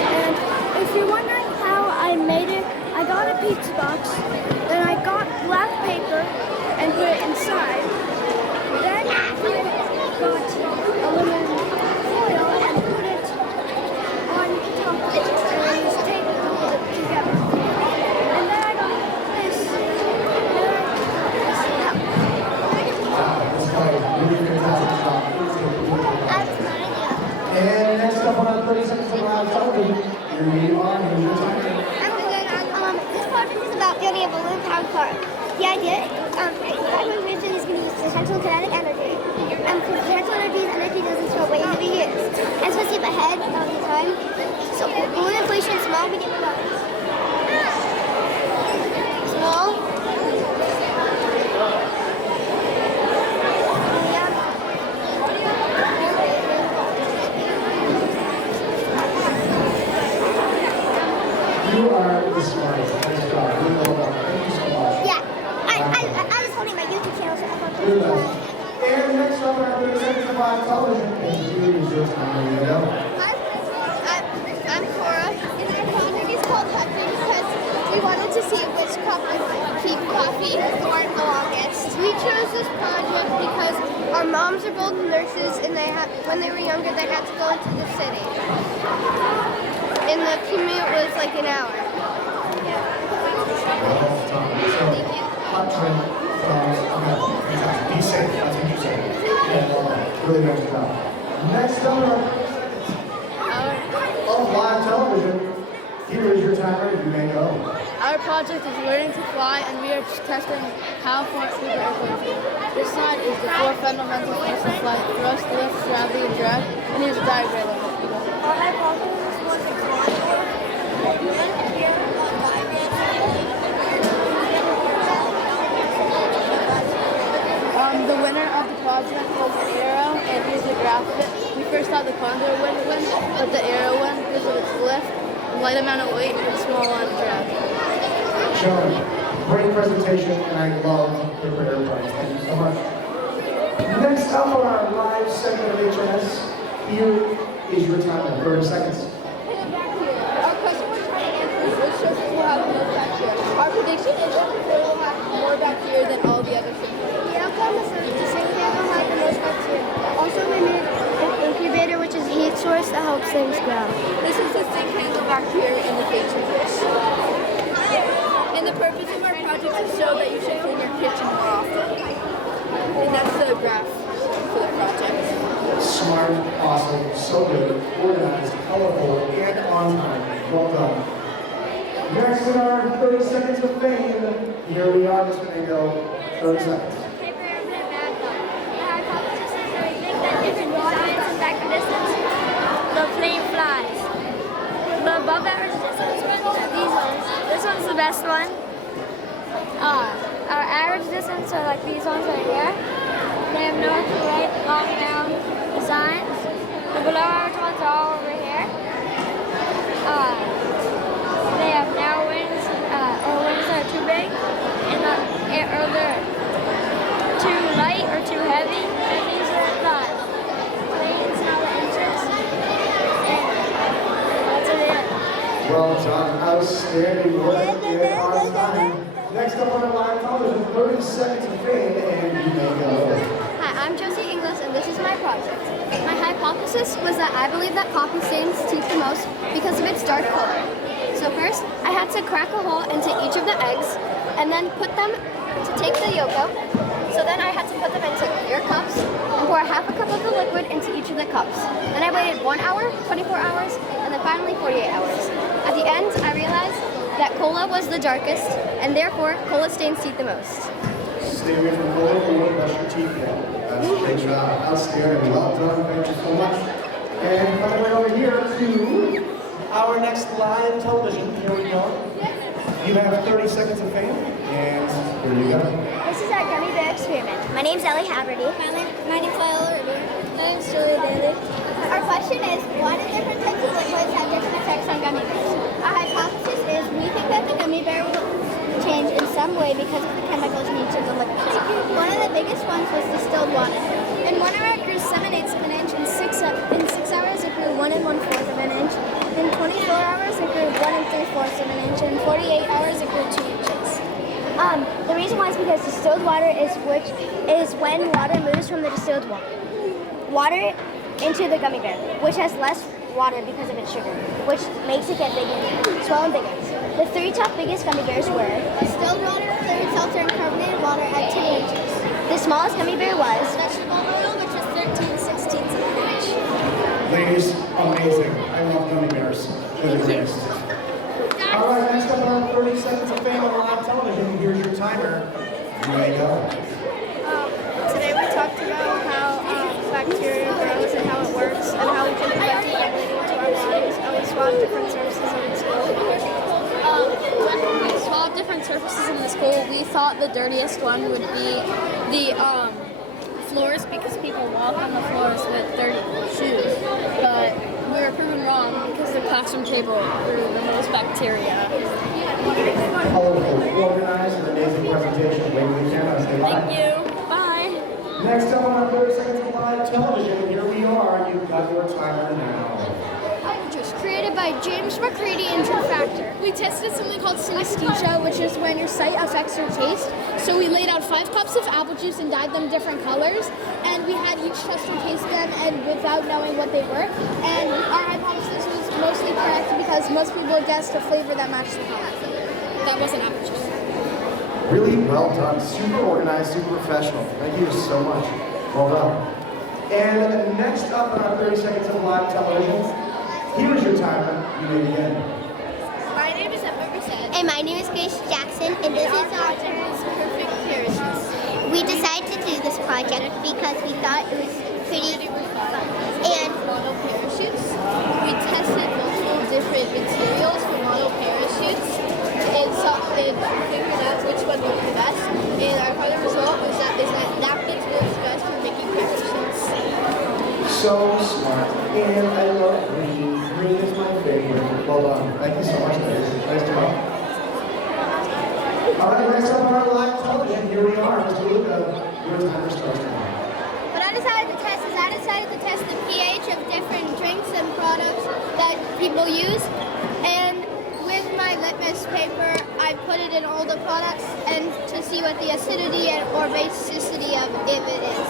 And if you're wondering how I made it, I got a pizza box, then I got black paper and put it inside. Then I got aluminum foil and put it on top of it and used tape to hold it together. And then I got this. And next up on our 30 seconds of live television, here you are, here's your timer. This project is about building a balloon-powered car. The idea, mission is going to use potential kinetic energy. Potential energy is energy that doesn't store waiting to be used. As we skip ahead of the time, so balloon inflation is small, medium, and large. Small. You are the smartest. Nice job. Really well done. Thank you so much. Yeah, I was holding my YouTube channel, so I thought You're the best. And next up on our 30 seconds of live television, here's your time. Here you go. I'm Cora, and our project is called Hygiene because we wanted to see which cup would keep coffee warm the longest. We chose this project because our moms are both nurses, and when they were younger, they had to go into the city. And the commute was like an hour. Hot drink from Really nice job. Next up on live television, here is your timer. You may go. Our project is learning to fly, and we are testing how far through the airplane. This side is the 4 fundamental forces of flight: thrust, lift, gravity, and drag. And here's a diagram of it. Our hypothesis was the condor. The winner of the project was the arrow, and here's the graph of it. We first thought the condor would win, but the arrow won because of its lift, light amount of weight, and small amount of drag. Sean, great presentation, and I love paper airplanes. Thank you so much. Next up on our live segment of HNS, here is your timer, 30 seconds. Our question was trying to answer which surface will have the most bacteria. Our prediction is that it will have more bacteria than all the other surfaces. The outcome is that the sink handle had the most bacteria. Also, we made an incubator, which is a heat source that helps things grow. This is the sink handle bacteria in the petri dish. And the purpose of our project is to show that you should clean your kitchen more often. And that's the graph for the project. Smart, awesome, so good, organized, colorful, and on time. Well done. Next in our 30 seconds of fame, here we are, Mr. Mango, 30 seconds. The plane flies. The above average distance ones are these ones. This one's the best one. Our average distance are like these ones right here. They have north to right, long down designs. The below average ones are all over here. They have narrow wings, or wings that are too big, and or they're too light or too heavy. And these are the planes and all the engines. Well done, outstanding work and on time. Next up on our live television, 30 seconds of fame, and you may go. Hi, I'm Josie Inglis, and this is my project. My hypothesis was that I believe that coffee stains teeth the most because of its dark color. So first, I had to crack a hole into each of the eggs, and then put them to take the yolk out. So then I had to put them into clear cups, and pour half a cup of the liquid into each of the cups. Then I waited 1 hour, 24 hours, and then finally 48 hours. At the end, I realized that cola was the darkest, and therefore, cola stains teeth the most. Stay away from cola or brush your teeth. That's a great job. Outstanding. Well done. Thank you so much. And coming right over here to our next live television. Here we go. You have 30 seconds of fame, and here you go. This is our gummy bear experiment. My name's Ellie Haverty. My name's Viola Ruby. My name's Julia Bailey. Our question is, why do different types of liquids have different effects on gummy bears? Our hypothesis is we think that the gummy bear will change in some way because of the chemicals in each of the liquids. One of the biggest ones was distilled water. In 1 hour it grew 7/8 of an inch. In 6 hours it grew 1 1/4 of an inch. In 24 hours it grew 1 3/4 of an inch. In 48 hours it grew 2 inches. The reason why is because distilled water is when water moves from the distilled water into the gummy bear, which has less water because of its sugar, which makes it get bigger, swell and bigger. The 3 top biggest gummy bears were distilled water, clear seltzer, and carbonated water at 2 inches. The smallest gummy bear was vegetable oil, which was 13/16 of an inch. Ladies, amazing. I love gummy bears. They're the greatest. All right, next up on 30 seconds of fame on live television. Here's your timer. You may go. Today we talked about how bacteria grows and how it works and how we can prevent it from leading to our disease. And we swapped different surfaces in the school. When we swapped different surfaces in the school, we thought the dirtiest one would be the floors because people walk on the floors with dirty shoes. But we were proven wrong because the classroom table grew the most bacteria. Colorful, organized, and amazing presentation. Wait, we cannot stay live. Thank you. Bye. Next up on our 30 seconds of live television, here we are. You've got your timer now. Juice, created by James McCready and Drew Factor. We tested something called synesthesia, which is when your sight affects your taste. So we laid out 5 cups of apple juice and dyed them different colors, and we had each test and taste them and without knowing what they were. And our hypothesis was mostly correct because most people guessed a flavor that matched the color. That wasn't apple juice. Really well done. Super organized, super professional. Thank you so much. Well done. And next up on our 30 seconds of live television, here is your timer. You may begin. My name is Emma Brissett. And my name is Grace Jackson, and this is our perfect parachutes. We decided to do this project because we thought it was pretty fun. And model parachutes. We tested multiple different materials for model parachutes and figured out which one worked the best. And our final result was that napkins works best for making parachutes. So smart. And I love green. Green is my favorite. Well done. Thank you so much, Grace. Nice job. All right, next up on our live television, here we are. Mr. Luca, your timer starts now. What I decided to test is the pH of different drinks and products that people use. And with my litmus paper, I put it in all the products and to see what the acidity or basicity of it is.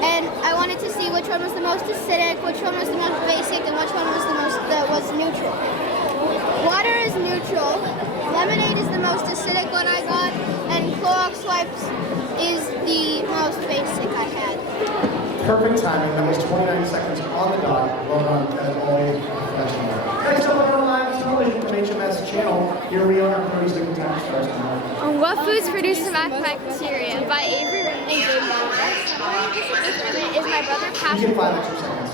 And I wanted to see which one was the most acidic, which one was the most basic, and which one was the most that was neutral. Water is neutral. Lemonade is the most acidic one I got, and Clorox wipes is the most basic I had. Perfect timing. That was 29 seconds on the dot. Well done, as always, professional. Next up on our live television from HMS channel, here we are. 30-second time starts now. What foods produce the bacteria? By Avery and Jay is my brother You Patrick. get 5 extra seconds.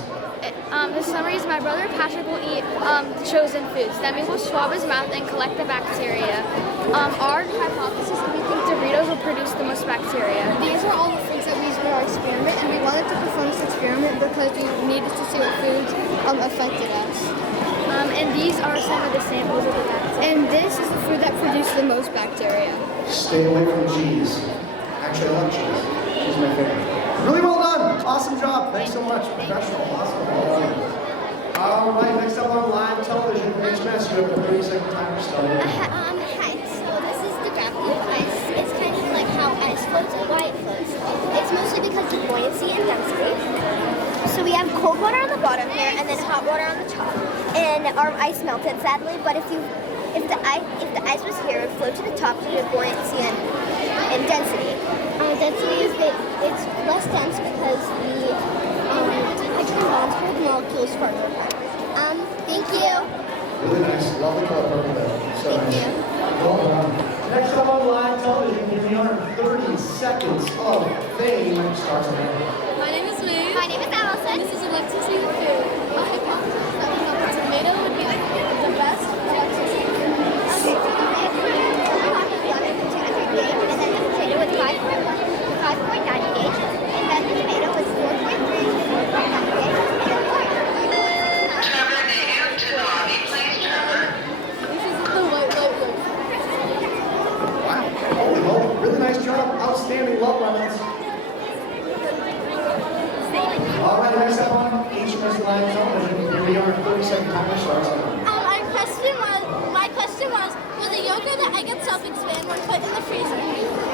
The summary is my brother Patrick will eat chosen foods. Then we will swab his mouth and collect the bacteria. Our hypothesis is we think Doritos will produce the most bacteria. These are all the foods that we used in our experiment, and we wanted to perform this experiment because we needed to see what foods affected us. And these are some of the samples of the bacteria. And this is the food that produced the most bacteria. Stay away from cheese. Actually, I love cheese. Cheese is my favorite. Really well done. Awesome job. Thanks so much. Professional. Awesome. Well done. All right, next up on live television, HMS, you have a 30-second timer started. Hi. So this is the gravity of ice. It's kind of like how ice floats and why it floats. It's mostly because of buoyancy and density. So we have cold water on the bottom here, and then hot water on the top. And our ice melted, sadly. But if the ice was here, it would float to the top due to buoyancy and density. Density is that it's less dense because the hydrogen bonds for the molecules farther apart. Thank you. Really nice. Lovely color purple there. So nice. Well done. Next up on live television, here we are. 30 seconds of fame starts now. My name is Liz. My name is Allison. This is electricity food. My hypothesis that we thought the tomato would be the best electricity food. And then the potato was 5.9 pH, and then the tomato was 4.3, 4.9 pH, and 4. Wow. Holy moly. Really nice job. Outstanding. Love lemons. All right, next up on HMS Live Television, here we are. 30-second timer starts now. My question was, will the yolk or the egg itself expand when put in the freezer?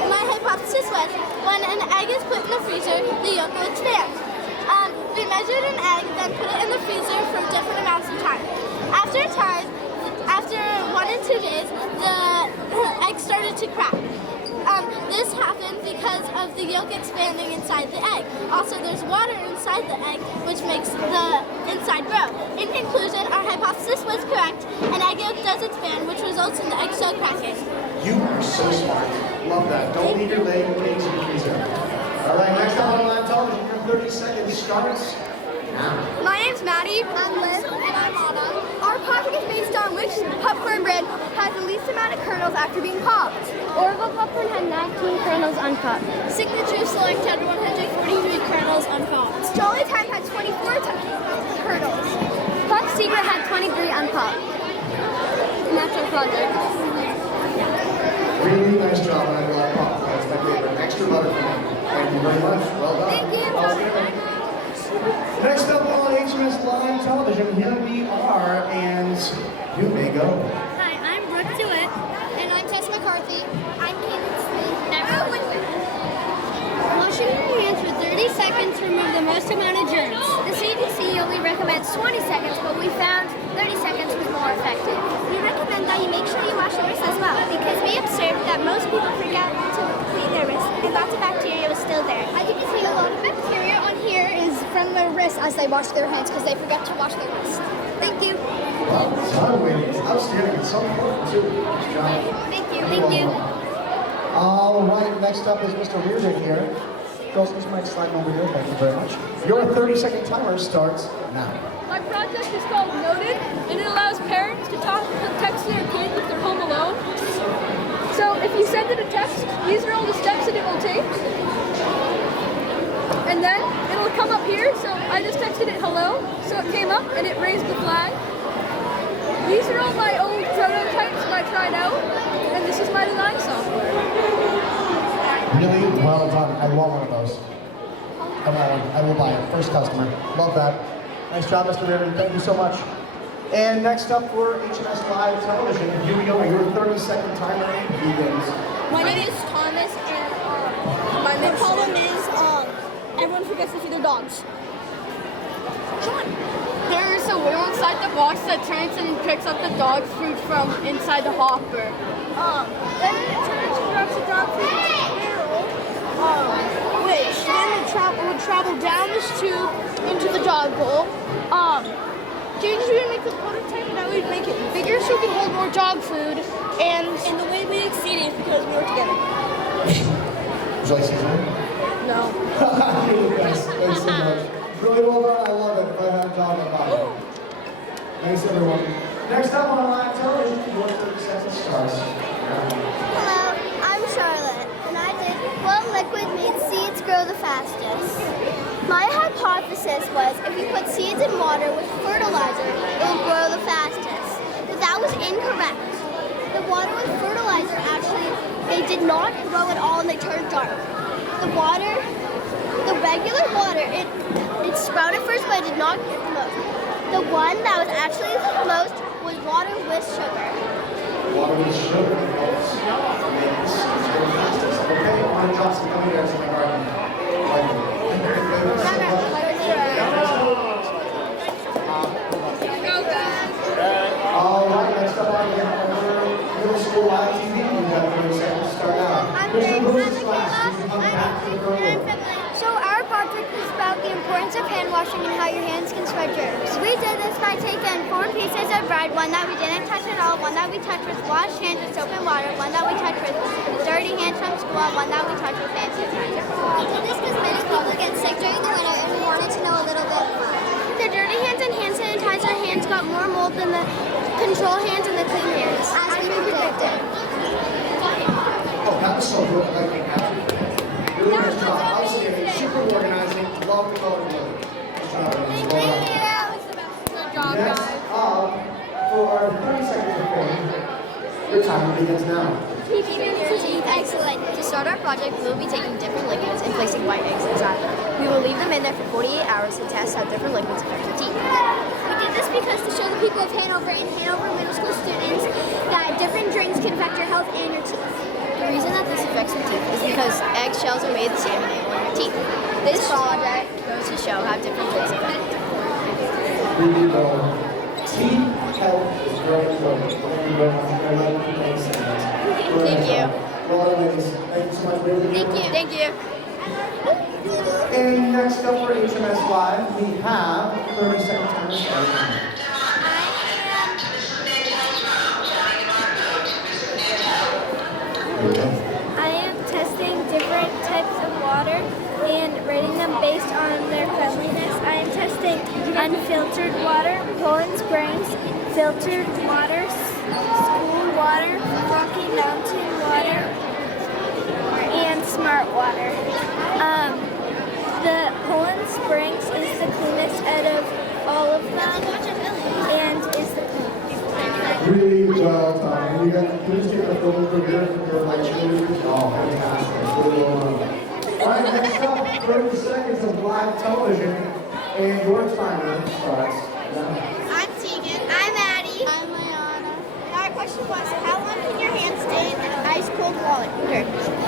My hypothesis was, when an egg is put in the freezer, the yolk will expand. We measured an egg, then put it in the freezer for different amounts of time. After 1 and 2 days, the egg started to crack. This happened because of the yolk expanding inside the egg. Also, there's water inside the egg, which makes the inside grow. In conclusion, our hypothesis was correct. An egg yolk does expand, which results in the egg shell cracking. You are so smart. Love that. Don't leave your eggs in the freezer. All right, next up on live television, your 30 seconds starts now. My name's Maddie. I'm Liz. And I'm Anna. Our project is based on which popcorn brand has the least amount of kernels after being popped. Orville popcorn had 19 kernels unpopped. Signature Select had 143 kernels unpopped. Jolly Time had 24 kernels. Puff Secret had 23 unpopped. And that's our project. Really nice job on that live pop. That's my favorite. Extra butter for me. Thank you very much. Well done. Thank you. Next up on HMS Live Television, here we are, and you may go. Hi, I'm Brooke DeWitt. And I'm Tess McCarthy. I'm Caitlin Smith. Washing your hands for 30 seconds to remove the most amount of germs. The CDC only recommends 20 seconds, but we found 30 seconds was more effective. We recommend that you make sure you wash your wrists as well, because we observed that most people forget to clean their wrists, and lots of bacteria was still there. As you can see, a lot of bacteria on here is from their wrist as they wash their hands because they forget to wash their wrist. Thank you. Wow, Sideways, outstanding. It's so important too. Nice job. Thank you. Thank you. All right, next up is Mr. Reardon here. Girls, this mic sliding over here. Thank you very much. Your 30-second timer starts now. My project is called Noted, and it allows parents to text their kid if they're home alone. So if you send it a text, these are all the steps that it will take. And then it'll come up here, so I just texted it hello, so it came up and it raised the flag. These are all my old prototypes that I tried out, and this is my design software. Really well done. I want one of those. I will buy it. First customer. Love that. Nice job, Mr. Reardon. Thank you so much. And next up for HMS Live Television, here we go. Your 30-second timer begins. My name is Thomas, and the problem is everyone forgets to feed their dogs. There's a wheel inside the box that turns and picks up the dog food from inside the hopper. Then it turns and drops the dog food into the barrel, which then would travel down this tube into the dog bowl. James, we're gonna make this prototype, and that would make it bigger so we can hold more dog food. And the way we exceeded is because we work together. Would you like seasoning? No. Yes, thanks so much. Really well done. I love it. If I had a job, I'd buy it. Thanks, everyone. Next up on live television, your 30 seconds starts. Hello, I'm Charlotte, and I did what liquid made seeds grow the fastest. My hypothesis was if you put seeds in water with fertilizer, it would grow the fastest. But that was incorrect. The water with fertilizer actually, they did not grow at all and they turned dark. The water, the regular water, it sprouted first but it did not get the most. The one that was actually the most was water with sugar. Water with sugar helps make the seeds grow fastest. Okay, I'm going to drop some gummy bears in the garden. All right, next up on the Hanover Middle School Live TV, we have 30 seconds to start out. So our project is about the importance of hand washing and how your hands can spread germs. We did this by taking 4 pieces of bread, one that we didn't touch at all, one that we touched with washed hands with soap and water, one that we touched with dirty hands from school, and one that we touched with hand sanitizer. We did this because many people get sick during the winter and we wanted to know a little bit more. The dirty hands and hand sanitizer hands got more mold than the control hands and the clean hands, as we predicted. Oh, that was so good. I like that. Really nice job. Outstanding. Super organizing. Love the color blue. Nice job, guys. Well done. Good job, Next guys. up, for our 30 seconds of fame, your time begins now. Keeping your teeth excellent. To start our project, we will be taking different liquids and placing white eggs inside them. We will leave them in there for 48 hours to test how different liquids affect your teeth. We did this because to show the people of Hanover and Hanover Middle School students that different drinks can affect your health and your teeth. The reason that this affects your teeth is because eggshells are made the same and enable your teeth. This project goes to show how different drinks affect your teeth. Really well. Teeth health is very important. Thank you very much. Thanks. Thank you. Well done, ladies. Thank you so much. Really Thank you. Thank you. And next up for HMS Live, we have 30-second timer starting now. I am testing different types of water and rating them based on their friendliness. I am testing unfiltered water, Poland Springs, filtered water, school water, Rocky Mountain water, and smart water. The Poland Springs is the cleanest out of all of them and is the cleanest. Really well done. You guys, please take the photo for here from your like cheerleaders. Oh, fantastic. Really well done. All right, next up, 30 seconds of live television, and your timer starts now. I'm Tegan. I'm Addie. I'm Liana. Our question was, how long can your hands stay in ice cold water?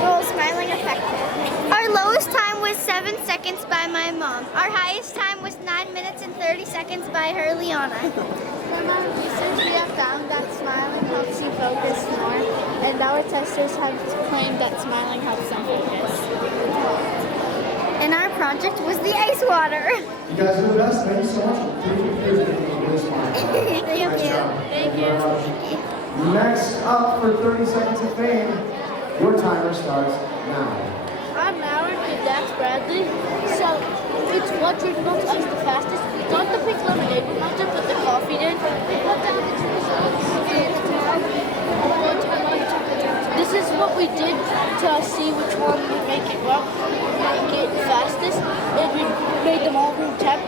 Will smiling effective? Our lowest time was 7 seconds by my mom. Our highest time was 9 minutes and 30 seconds by her, Liana. From our research, we have found that smiling helps you focus more, and our testers have claimed that smiling helps them focus. and our project was the ice water. You guys are the best. Thank you so much. Thank you. Thank you very much. Next up for 30 seconds of fame, your timer starts now. I'm Aaron and that's Bradley. So it's what drink melts ice the fastest. We thought the pink lemonade would melt it, but the coffee did. We put down the two results and this is what we did to see which one would make it fastest. And we made them all room temp.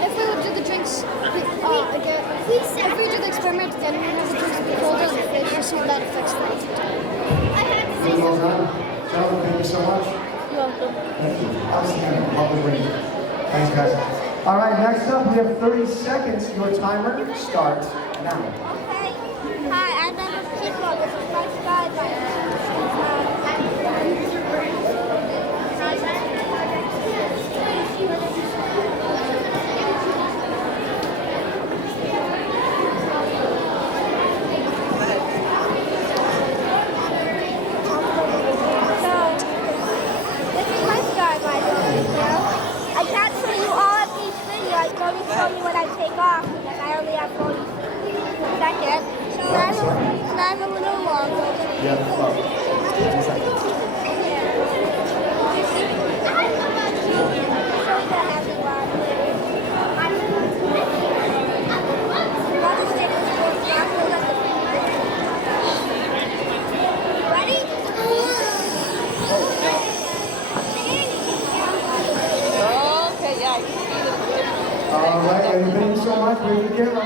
If we would do the drinks, again, if we do the experiment, then we have the drinks be colder than the fridge to see if that affects the Well done. Gentlemen, thank you so much. You're welcome. Thank you. Outstanding. Public ring. Thanks, guys. All right, next up, we have 30 seconds. Your timer starts now. Okay. Hi, I'm Emma Chico. This is my skyline. I can't show you all of these videos. I can only show you when I take off because I only have 40 seconds. And I'm a little longer. Yeah, 10 seconds. All right, and thank you so much. Wave the camera.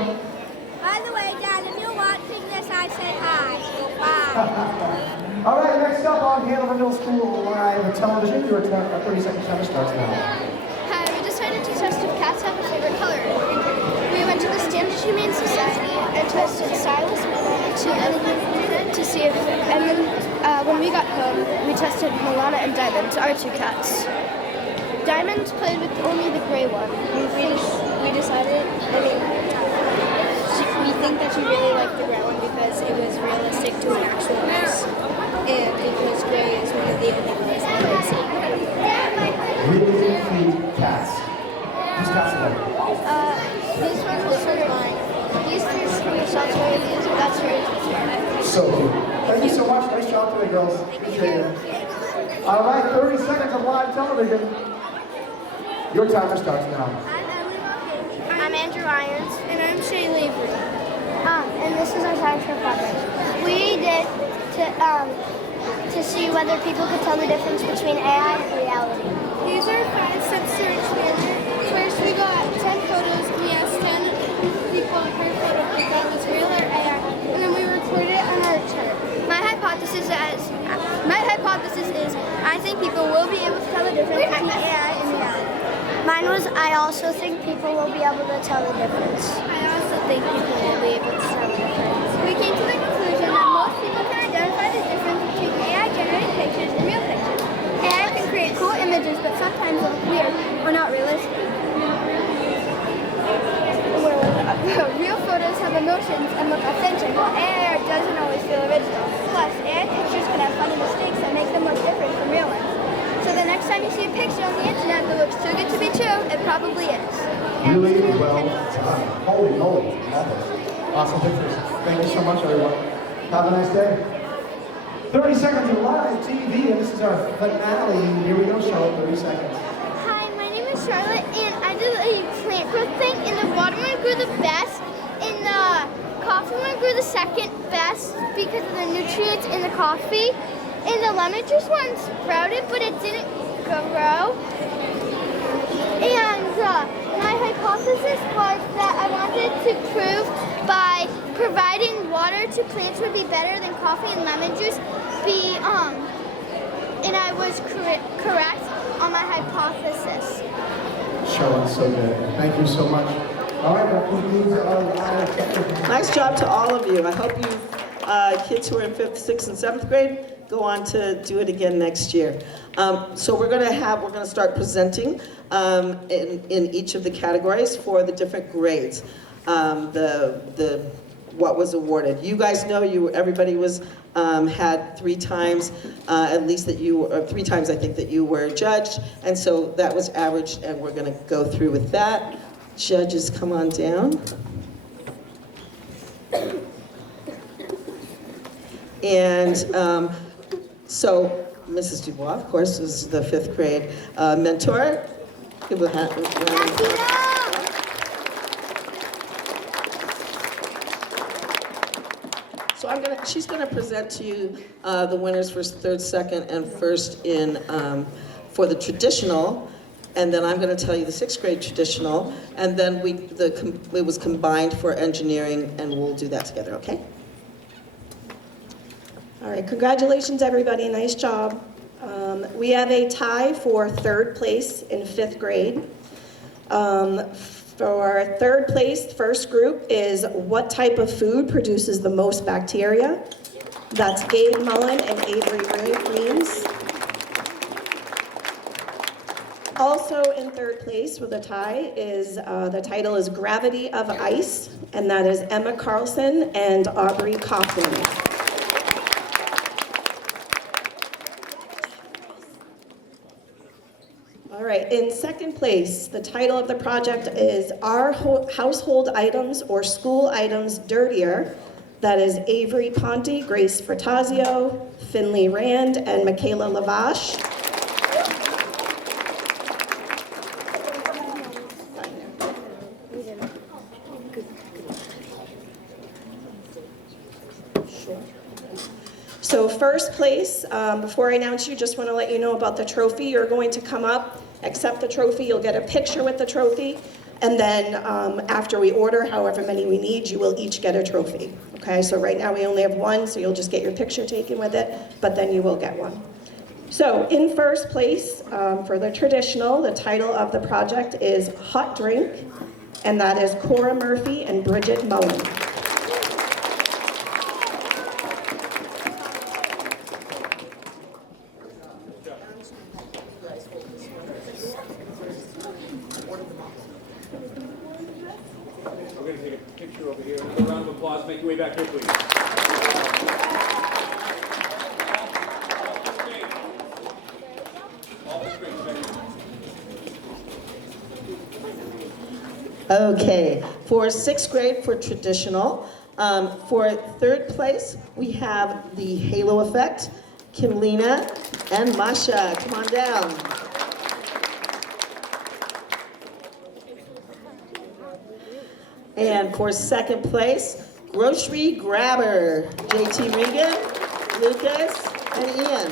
By the way, Dad, if you're watching this, I say hi. Bye. All right, next up on Hanover Middle School Live Television, your 30-second timer starts now. Hi, we decided to test if cats have a favorite color. We went to the Standish Humane Society and tested Silas to see if, and then when we got home, we tested Milana and Diamond, our two cats. Diamond played with only the gray one. We decided, we think that she really liked the gray one because it was realistic to an actual mouse. And because gray is one of the only colors that I see. Really cute cats. Whose cats are they? This one was sort of mine. These three shots were these, and that's yours. So cute. Thank you so much. Nice job today, girls. Appreciate it. All right, 30 seconds of live television. Your timer starts now. I'm Andrew Irons. And I'm Shay Lavery. And this is our science fair project. We did to see whether people could tell the difference between AI and reality. These are 5 sensor experiments. First, we got 10 photos. We asked 10 people per photo if they thought it was real or AI, and then we recorded it on our chart. My hypothesis is I think people will be able to tell the difference between AI and reality. Mine was I also think people will be able to tell the difference. I also think people will be able to tell the difference. We came to the conclusion that most people can identify the difference between AI-generated pictures and real pictures. AI can create cool images, but sometimes they look weird or not realistic. Real photos have emotions and look authentic, while AI art doesn't always feel original. Plus, AI pictures can have funny mistakes that make them look different from real ones. So the next time you see a picture on the internet that looks too good to be true, it probably is. Really well done. Holy moly. Love it. Awesome pictures. Thank you so much, everyone. Have a nice day. 30 seconds of live TV, and this is our finale. Here we go, Charlotte. 30 seconds. Hi, my name is Charlotte, and I did a plant growth thing, and the watermelon grew the best, and the coffee one grew the second best because of the nutrients in the coffee, and the lemon juice one sprouted, but it didn't grow. And my hypothesis was that I wanted to prove by providing water to plants would be better than coffee and lemon juice. And I was correct on my hypothesis. Charlotte, so good. Thank you so much. All right, that concludes our live. Nice job to all of you. I hope you kids who are in 5th, 6th, and 7th grade go on to do it again next year. So we're going to start presenting in each of the categories for the different grades. The what was awarded. You guys know everybody was had 3 times at least that you, or 3 times I think that you were judged, and so that was averaged, and we're going to go through with that. Judges, come on down. And so Mrs. Dubois, of course, was the 5th grade mentor. Give a hand. So she's gonna present to you the winners for 3rd, 2nd, and 1st in for the traditional, and then I'm gonna tell you the 6th grade traditional, and then it was combined for engineering, and we'll do that together, okay? All right, congratulations everybody, nice job. We have a tie for 3rd place in 5th grade. For 3rd place, first group is what type of food produces the most bacteria? That's Gabe Mullen and Avery Reams. Also in 3rd place with a tie is, the title is Gravity of Ice, and that is Emma Carlson and Aubrey Coughlin. All right, in 2nd place, the title of the project is Are Household Items or School Items Dirtier? That is Avery Ponte, Grace Fratazio, Finley Rand, and Michaela Lavash. So 1st place, before I announce you, just want to let you know about the trophy. You're going to come up, accept the trophy, you'll get a picture with the trophy, and then after we order however many we need, you will each get a trophy. Okay, so right now we only have 1, so you'll just get your picture taken with it, but then you will get 1. So in 1st place, for the traditional, the title of the project is Hot Drink, and that is Cora Murphy and Bridget Mullen. Make your way back here, please. Okay, for 6th grade for traditional, for 3rd place, we have the Halo Effect, Kimlina and Masha. Come on down. And for 2nd place, Grocery Grabber, JT Regan, Lucas, and Ian.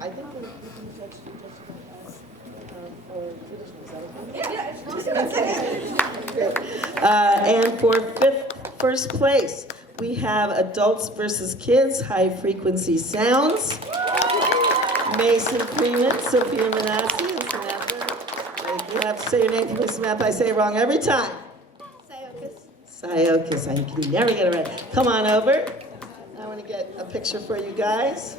I think and for 1st place, we have Adults versus Kids, High Frequency Sounds. Mason Freeman, Sophia Manassi, and Samantha. You have to say your name for me, Samantha. I say it wrong every time. Sayokis. I can never get it right. Come on over. I want to get a picture for you guys.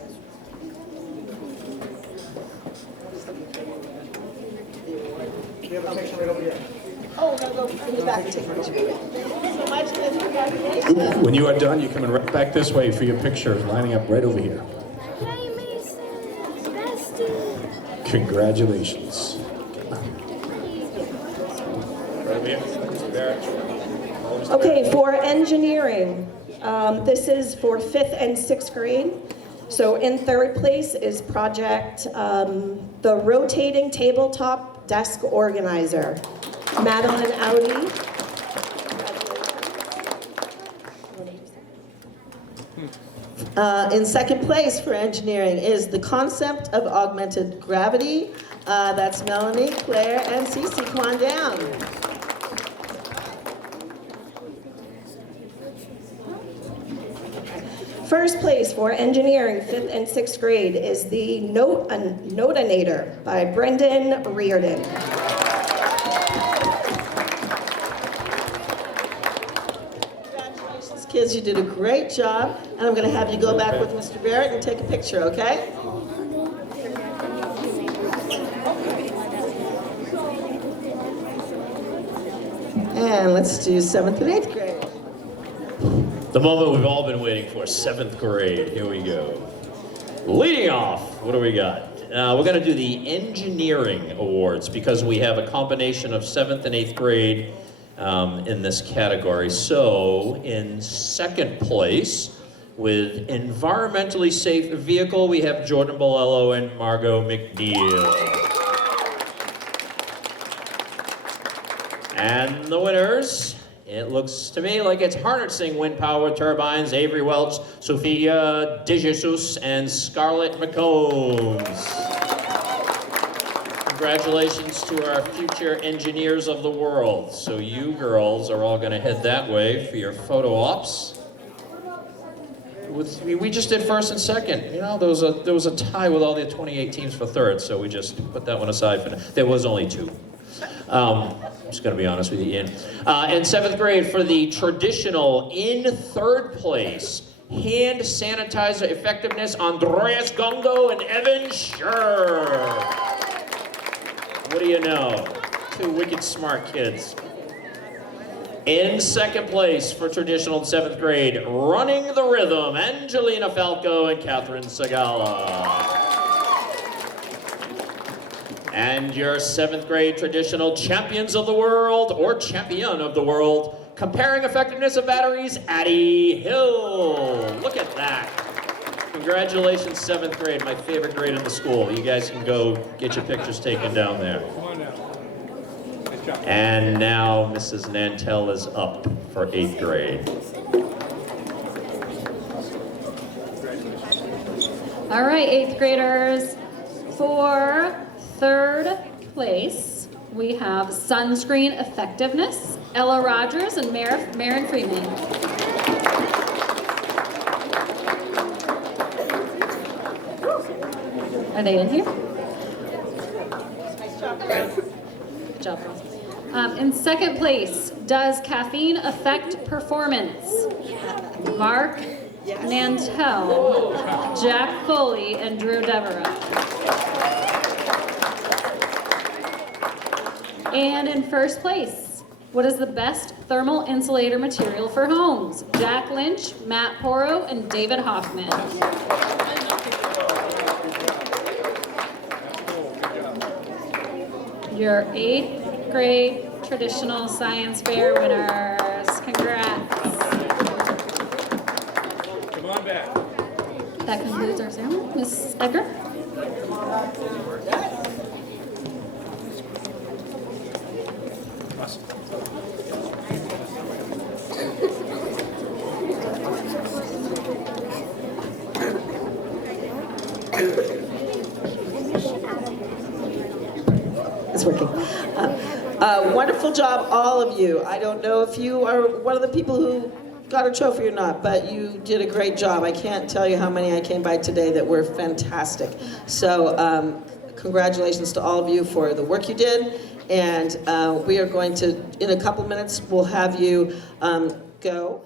We have a picture right over here. Oh, we're going to go in the back and take a picture. Thank you so much. Congratulations. When you are done, you're coming right back this way for your pictures, lining up right over here. Hey, Mason, bestie. Congratulations. Right over here. Okay, for engineering, this is for 5th and 6th grade. So in 3rd place is project the Rotating Tabletop Desk Organizer. Madeline Audi. In 2nd place for engineering is the concept of augmented gravity. That's Melanie, Claire, and Cece. Come on down. First place for engineering, 5th and 6th grade is the Notinator by Brendan Reardon. kids, you did a great job. And I'm going to have you go back with Mr. Barrett and take a picture, okay? And let's do 7th and 8th grade. The moment we've all been waiting for, 7th grade. Here we go. Leading off, what do we got? We're going to do the engineering awards because we have a combination of 7th and 8th grade in this category. So, in 2nd place, with environmentally safe vehicle, we have Jordan Bolello and Margot McNeil. And the winners, it looks to me like it's harnessing wind power turbines, Avery Welch, Sophia De Jesus, and Scarlett McCombs. Congratulations to our future engineers of the world. So you girls are all going to head that way for your photo ops. We just did 1st and 2nd. You know, there was a tie with all the 28 teams for 3rd, so we just put that one aside for now. There was only 2. I'm just going to be honest with you, Ian. In 7th grade, for the traditional, in 3rd place, hand sanitizer effectiveness, Andreas Gongo and Evan Scher. What do you know? 2 wicked smart kids. In 2nd place for traditional in 7th grade, running the rhythm, Angelina Falco and Catherine Sagala. And your 7th grade traditional champions of the world, or champion of the world, comparing effectiveness of batteries, Addie Hill. Look at that. Congratulations, 7th grade, my favorite grade in the school. You guys can go get your pictures taken down there. Come on now. Nice job. And now Mrs. Nantel is up for 8th grade. All right, 8th graders, for 3rd place, we have sunscreen effectiveness, Ella Rogers and Maren Freeman. Are they in here? Good job, girls. In 2nd place, does caffeine affect performance? Mark Nantel, Jack Foley, and Drew Devereux. And in 1st place, what is the best thermal insulator material for homes? Jack Lynch, Matt Porro, and David Hoffman. Your 8th grade traditional science fair winners. Congrats. Come on back. That concludes our ceremony. Ms. Edgar? It's working. Wonderful job, all of you. I don't know if you are one of the people who got a trophy or not, but you did a great job. I can't tell you how many I came by today that were fantastic. So congratulations to all of you for the work you did. And we are going to, in a couple minutes, we'll have you go.